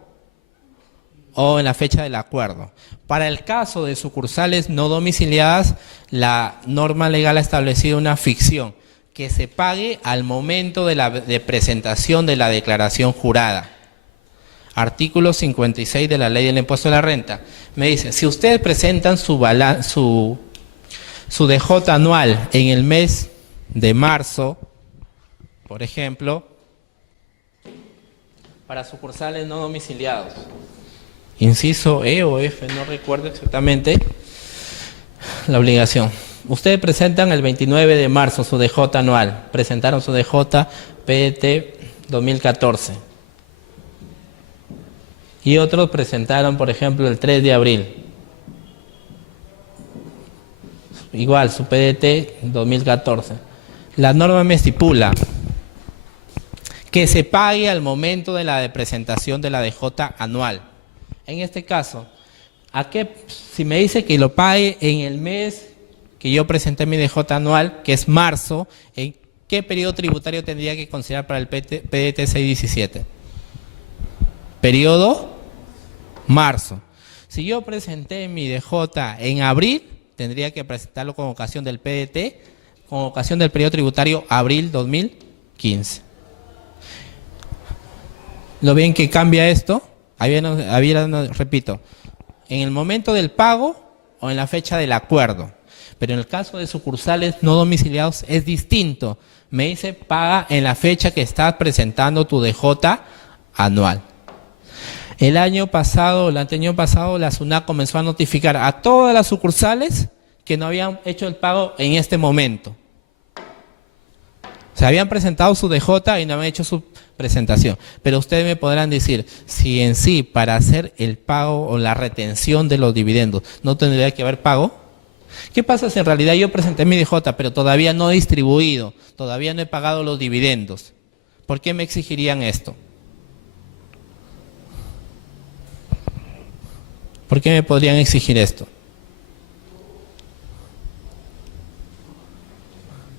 o en la fecha del acuerdo. Para el caso de sucursales no domiciliadas, la norma legal ha establecido una ficción, que se pague al momento de presentación de la declaración jurada. Artículo 56 de la Ley del Impuesto a la Renta. Me dice, si ustedes presentan su DJ anual en el mes de marzo, por ejemplo, para sucursales no domiciliados, inciso E o F, no recuerdo exactamente la obligación. Ustedes presentan el 29 de marzo su DJ anual, presentaron su DJ PDT 2014. Y otros presentaron, por ejemplo, el 3 de abril. Igual, su PDT 2014. La norma me estipula que se pague al momento de la presentación de la DJ anual. En este caso, si me dice que lo pague en el mes que yo presenté mi DJ anual, que es marzo, ¿en qué periodo tributario tendría que considerar para el PDT 617? Periodo marzo. Si yo presenté mi DJ en abril, tendría que presentarlo con ocasión del PDT, con ocasión del periodo tributario abril 2015. ¿Lo ven que cambia esto? Repito, en el momento del pago o en la fecha del acuerdo. Pero en el caso de sucursales no domiciliados es distinto. Me dice, paga en la fecha que estás presentando tu DJ anual. El año pasado, el anteaño pasado, la SUNAT comenzó a notificar a todas las sucursales que no habían hecho el pago en este momento. Se habían presentado su DJ y no habían hecho su presentación. Pero ustedes me podrán decir, si en sí, para hacer el pago o la retención de los dividendos, ¿no tendría que haber pago? ¿Qué pasa si en realidad yo presenté mi DJ, pero todavía no he distribuido, todavía no he pagado los dividendos? ¿Por qué me exigirían esto? ¿Por qué me podrían exigir esto?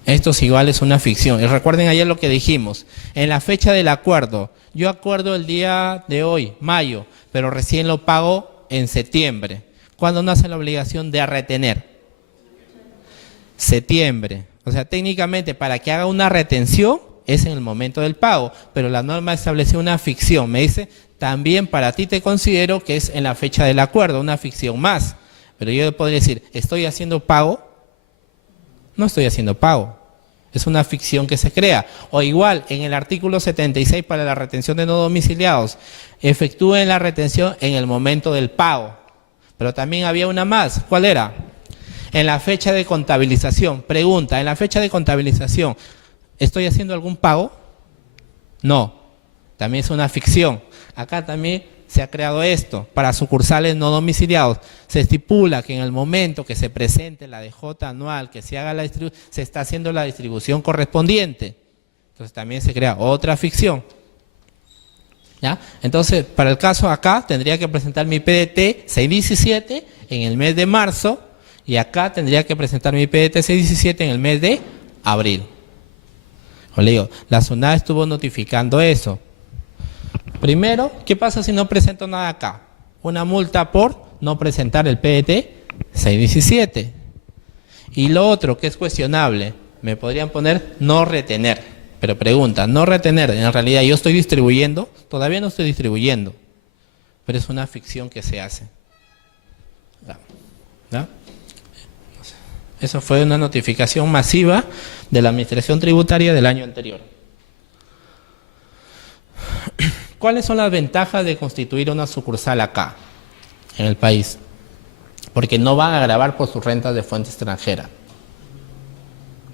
Esto es igual, es una ficción. Y recuerden ayer lo que dijimos. En la fecha del acuerdo, yo acuerdo el día de hoy, mayo, pero recién lo pago en septiembre. ¿Cuándo nace la obligación de retener? Septiembre. O sea, técnicamente para que haga una retención es en el momento del pago, pero la norma establece una ficción. Me dice, también para ti te considero que es en la fecha del acuerdo, una ficción más. Pero yo podría decir, ¿estoy haciendo pago? No estoy haciendo pago. Es una ficción que se crea. O igual, en el artículo 76 para la retención de no domiciliados, efectúen la retención en el momento del pago. Pero también había una más. ¿Cuál era? En la fecha de contabilización. Pregunta, ¿en la fecha de contabilización estoy haciendo algún pago? No. También es una ficción. Acá también se ha creado esto. Para sucursales no domiciliados, se estipula que en el momento que se presente la DJ anual, que se haga la distribución, se está haciendo la distribución correspondiente. Entonces también se crea otra ficción. ¿Ya? Entonces, para el caso acá, tendría que presentar mi PDT 617 en el mes de marzo y acá tendría que presentar mi PDT 617 en el mes de abril. O le digo, la SUNAT estuvo notificando eso. Primero, ¿qué pasa si no presento nada acá? Una multa por no presentar el PDT 617. Y lo otro, que es cuestionable, me podrían poner no retener. Pero pregunta, no retener, en realidad yo estoy distribuyendo, todavía no estoy distribuyendo, pero es una ficción que se hace. ¿Ya? Eso fue una notificación masiva de la Administración Tributaria del año anterior. ¿Cuáles son las ventajas de constituir una sucursal acá, en el país? Porque no van a gravar por sus rentas de fuente extranjera.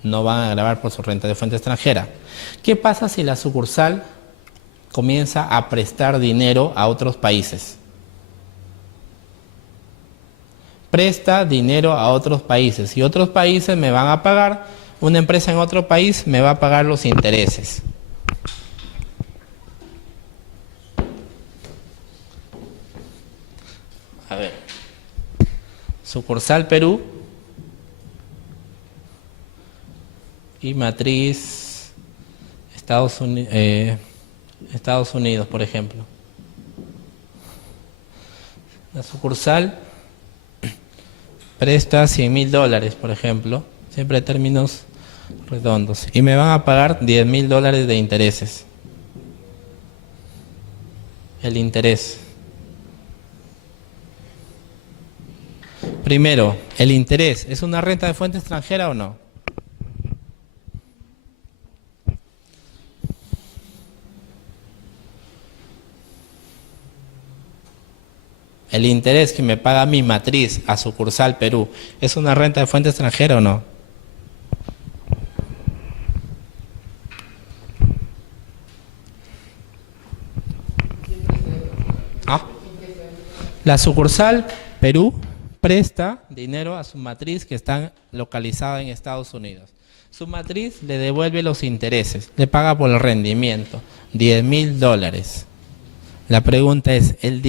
No van a gravar por su renta de fuente extranjera. ¿Qué pasa si la sucursal comienza a prestar dinero a otros países? Presta dinero a otros países y otros países me van a pagar, una empresa en otro país me va a pagar los intereses. A ver, sucursal Perú y matriz Estados Unidos, por ejemplo. La sucursal presta $100.000, por ejemplo, siempre términos redondos, y me van a pagar $10.000 de intereses. El interés. Primero, el interés, ¿es una renta de fuente extranjera o no? El interés que me paga mi matriz a sucursal Perú, ¿es una renta de fuente extranjera o no? La sucursal Perú presta dinero a su matriz que está localizada en Estados Unidos. Su matriz le devuelve los intereses, le paga por el rendimiento, $10.000. La pregunta es, el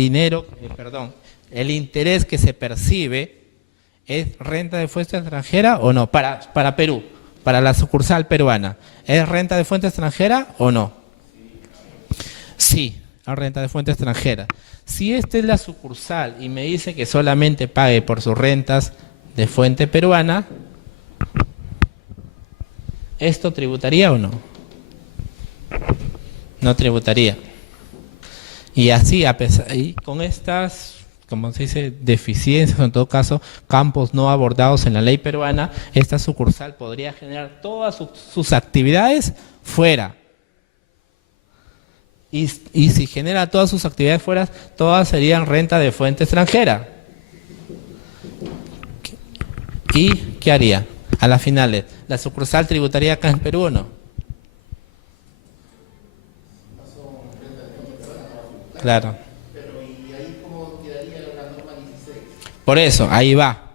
interés que se percibe, ¿es renta de fuente extranjera o no? Para Perú, para la sucursal peruana, ¿es renta de fuente extranjera o no? Sí, es renta de fuente extranjera. Si esta es la sucursal y me dice que solamente pague por sus rentas de fuente peruana, ¿esto tributaría o no? No tributaría. Y así, y con estas, como se dice, deficiencias, o en todo caso, campos no abordados en la ley peruana, esta sucursal podría generar todas sus actividades fuera. Y si genera todas sus actividades fuera, todas serían renta de fuente extranjera. ¿Y qué haría? A las finales, ¿la sucursal tributaría acá en Perú o no? Claro. Pero ¿y ahí cómo quedaría la norma 16? Por eso, ahí va.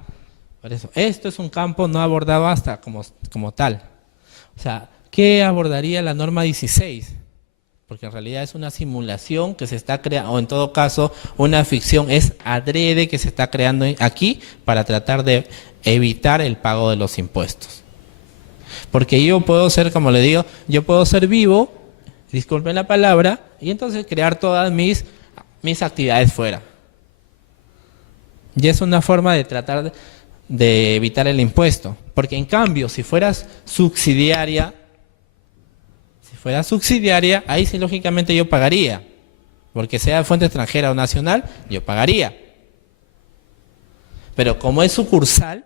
Por eso, esto es un campo no abordado hasta como tal. O sea, ¿qué abordaría la norma 16? Porque en realidad es una simulación que se está creando, o en todo caso, una ficción, es adrede que se está creando aquí para tratar de evitar el pago de los impuestos. Porque yo puedo ser, como le digo, yo puedo ser vivo, disculpen la palabra, y entonces crear todas mis actividades fuera. Y es una forma de tratar de evitar el impuesto. Porque en cambio, si fueras subsidiaria, fuera subsidiaria, ahí sí lógicamente yo pagaría. Porque sea de fuente extranjera o nacional, yo pagaría. Pero como es sucursal,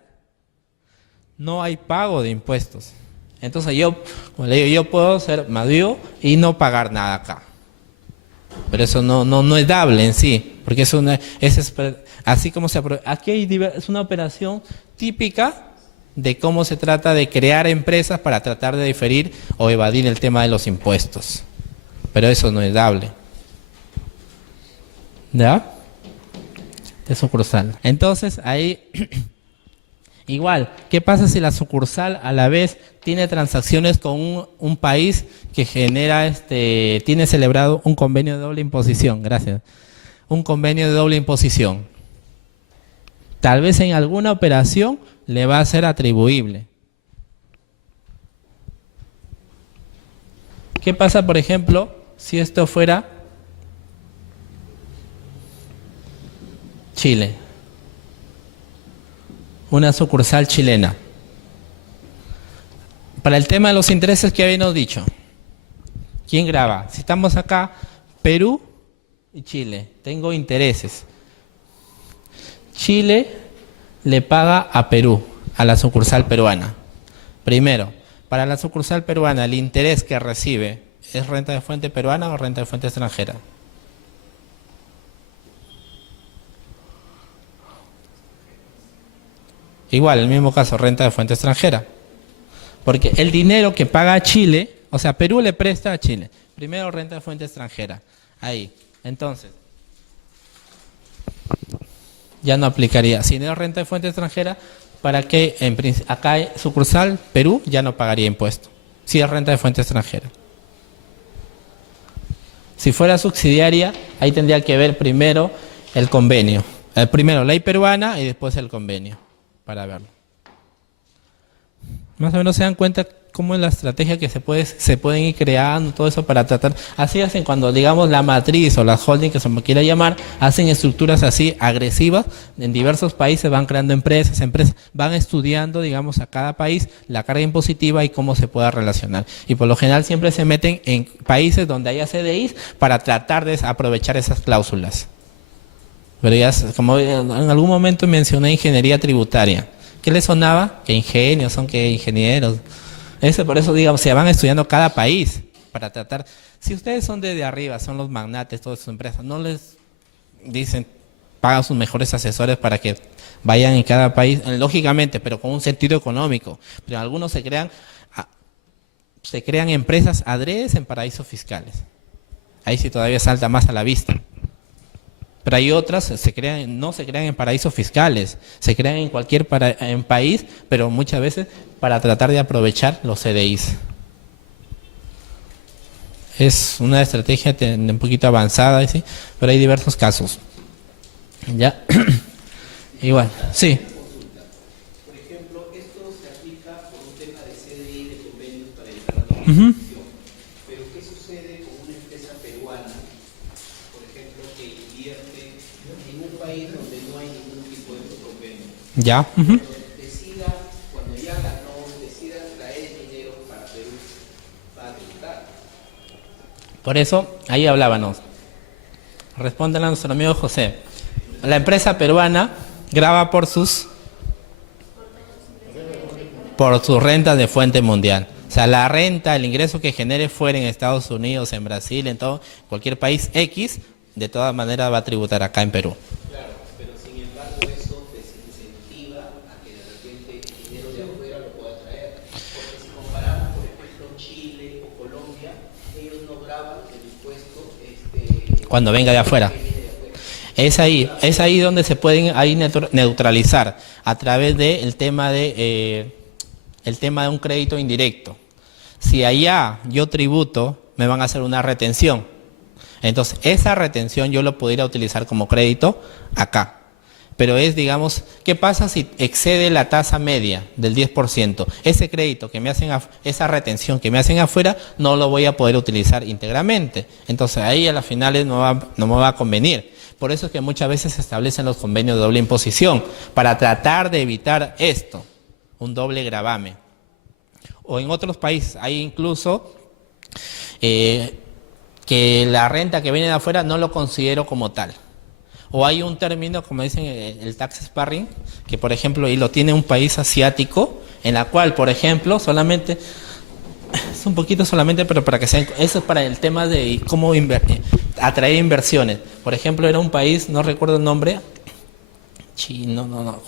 no hay pago de impuestos. Entonces yo, como le digo, yo puedo ser Madrid y no pagar nada acá. Pero eso no es dable en sí, porque así como aquí es una operación típica de cómo se trata de crear empresas para tratar de diferir o evadir el tema de los impuestos. Pero eso no es dable. ¿Ya? De sucursal. Entonces ahí igual, ¿qué pasa si la sucursal a la vez tiene transacciones con un país que genera, tiene celebrado un convenio de doble imposición? Gracias. Un convenio de doble imposición. Tal vez en alguna operación le va a ser atribuible. ¿Qué pasa, por ejemplo, si esto fuera Chile? Una sucursal chilena. Para el tema de los intereses que habíamos dicho, ¿quién graba? Si estamos acá, Perú y Chile, tengo intereses. Chile le paga a Perú, a la sucursal peruana. Primero, para la sucursal peruana, el interés que recibe, ¿es renta de fuente peruana o renta de fuente extranjera? Igual, el mismo caso, renta de fuente extranjera. Porque el dinero que paga a Chile, o sea, Perú le presta a Chile. Primero, renta de fuente extranjera. Ahí. Entonces, ya no aplicaría. Si no es renta de fuente extranjera, ¿para qué? Acá hay sucursal, Perú, ya no pagaría impuesto. Si es renta de fuente extranjera. Si fuera subsidiaria, ahí tendría que ver primero el convenio. Primero ley peruana y después el convenio, para verlo. Más o menos se dan cuenta cómo es la estrategia que se pueden ir creando, todo eso para tratar. Así hacen cuando, digamos, la matriz o la holding, que se me quiera llamar, hacen estructuras así agresivas. En diversos países van creando empresas, van estudiando, digamos, a cada país la carga impositiva y cómo se pueda relacionar. Y por lo general siempre se meten en países donde haya CDIs para tratar de aprovechar esas cláusulas. Pero ya, como en algún momento mencioné ingeniería tributaria. ¿Qué les sonaba? Que ingenios, son que ingenieros. Por eso, digamos, se van estudiando cada país para tratar. Si ustedes son desde arriba, son los magnates, todas sus empresas, no les dicen, pagan sus mejores asesores para que vayan en cada país, lógicamente, pero con un sentido económico. Pero algunos se crean empresas adredes en paraísos fiscales. Ahí sí todavía salta más a la vista. Pero hay otras, no se crean en paraísos fiscales, se crean en cualquier país, pero muchas veces para tratar de aprovechar los CDIs. Es una estrategia un poquito avanzada, ¿sí? Pero hay diversos casos. ¿Ya? Igual, sí. Por ejemplo, esto se aplica por un tema de CDI, de convenios para evitar la doble. Pero ¿qué sucede con una empresa peruana, por ejemplo, que invierte en un país donde no hay ningún tipo de convenio? Ya. Cuando ya ganó, decida traer el dinero para Perú, va a tributar. Por eso, ahí hablábamos. Responde a nuestro amigo José. La empresa peruana graba por sus rentas de fuente mundial. O sea, la renta, el ingreso que genere fuera en Estados Unidos, en Brasil, en cualquier país X, de todas maneras va a tributar acá en Perú. Claro, pero sin embargo eso desincentiva a que de repente el dinero de afuera lo pueda traer. Porque si comparamos, por ejemplo, Chile o Colombia, ellos no graban el impuesto cuando venga de afuera. Es ahí donde se pueden neutralizar a través del tema de un crédito indirecto. Si allá yo tributo, me van a hacer una retención. Entonces, esa retención yo lo pudiera utilizar como crédito acá. Pero digamos, ¿qué pasa si excede la tasa media del 10%? Ese crédito que me hacen, esa retención que me hacen afuera, no lo voy a poder utilizar íntegramente. Entonces, ahí a las finales no me va a convenir. Por eso es que muchas veces se establecen los convenios de doble imposición, para tratar de evitar esto, un doble gravamen. O en otros países hay incluso que la renta que viene de afuera no lo considero como tal. O hay un término, como dicen, el tax sparring, que por ejemplo, y lo tiene un país asiático, en la cual, por ejemplo, solamente, es un poquito solamente, pero para que sean, eso es para el tema de cómo atraer inversiones. Por ejemplo, era un país, no recuerdo el nombre,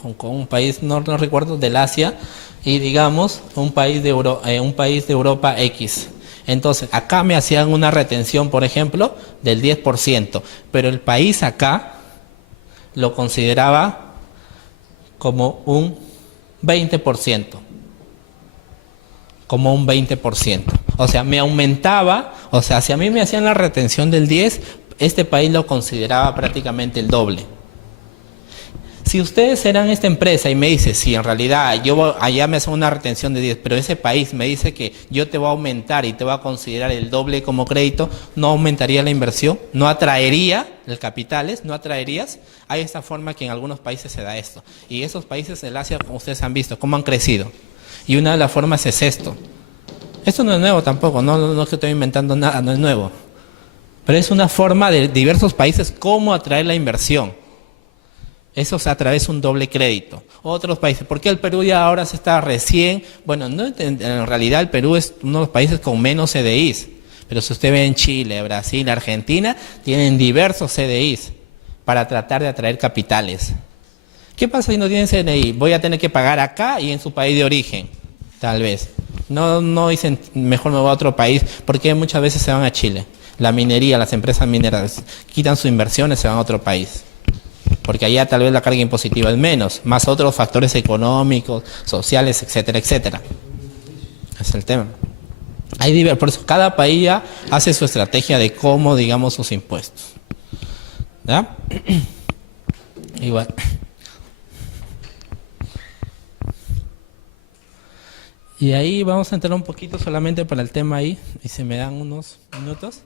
Hong Kong, un país, no recuerdo, del Asia, y digamos, un país de Europa X. Entonces, acá me hacían una retención, por ejemplo, del 10%, pero el país acá lo consideraba como un 20%. Como un 20%. O sea, me aumentaba, o sea, si a mí me hacían la retención del 10%, este país lo consideraba prácticamente el doble. Si ustedes eran esta empresa y me dicen, sí, en realidad allá me hacen una retención de 10, pero ese país me dice que yo te voy a aumentar y te voy a considerar el doble como crédito, ¿no aumentaría la inversión? ¿No atraería el capitales? ¿No atraerías? Hay esta forma que en algunos países se da esto. Y esos países del Asia, como ustedes han visto, cómo han crecido. Y una de las formas es esto. Esto no es nuevo tampoco, no es que estoy inventando nada, no es nuevo. Pero es una forma de diversos países cómo atraer la inversión. Eso es a través de un doble crédito. Otros países, ¿por qué el Perú ya ahora se está recién? Bueno, en realidad el Perú es uno de los países con menos CDIs. Pero si usted ve en Chile, Brasil, Argentina, tienen diversos CDIs para tratar de atraer capitales. ¿Qué pasa si no tienen CDI? Voy a tener que pagar acá y en su país de origen, tal vez. No dicen, mejor me voy a otro país, porque muchas veces se van a Chile. La minería, las empresas mineras, quitan sus inversiones, se van a otro país. Porque allá tal vez la carga impositiva es menos, más otros factores económicos, sociales, etcétera, etcétera. Ese es el tema. Por eso cada país ya hace su estrategia de cómo, digamos, sus impuestos. ¿Ya? Igual. Y ahí vamos a entrar un poquito solamente para el tema ahí, y se me dan unos minutos.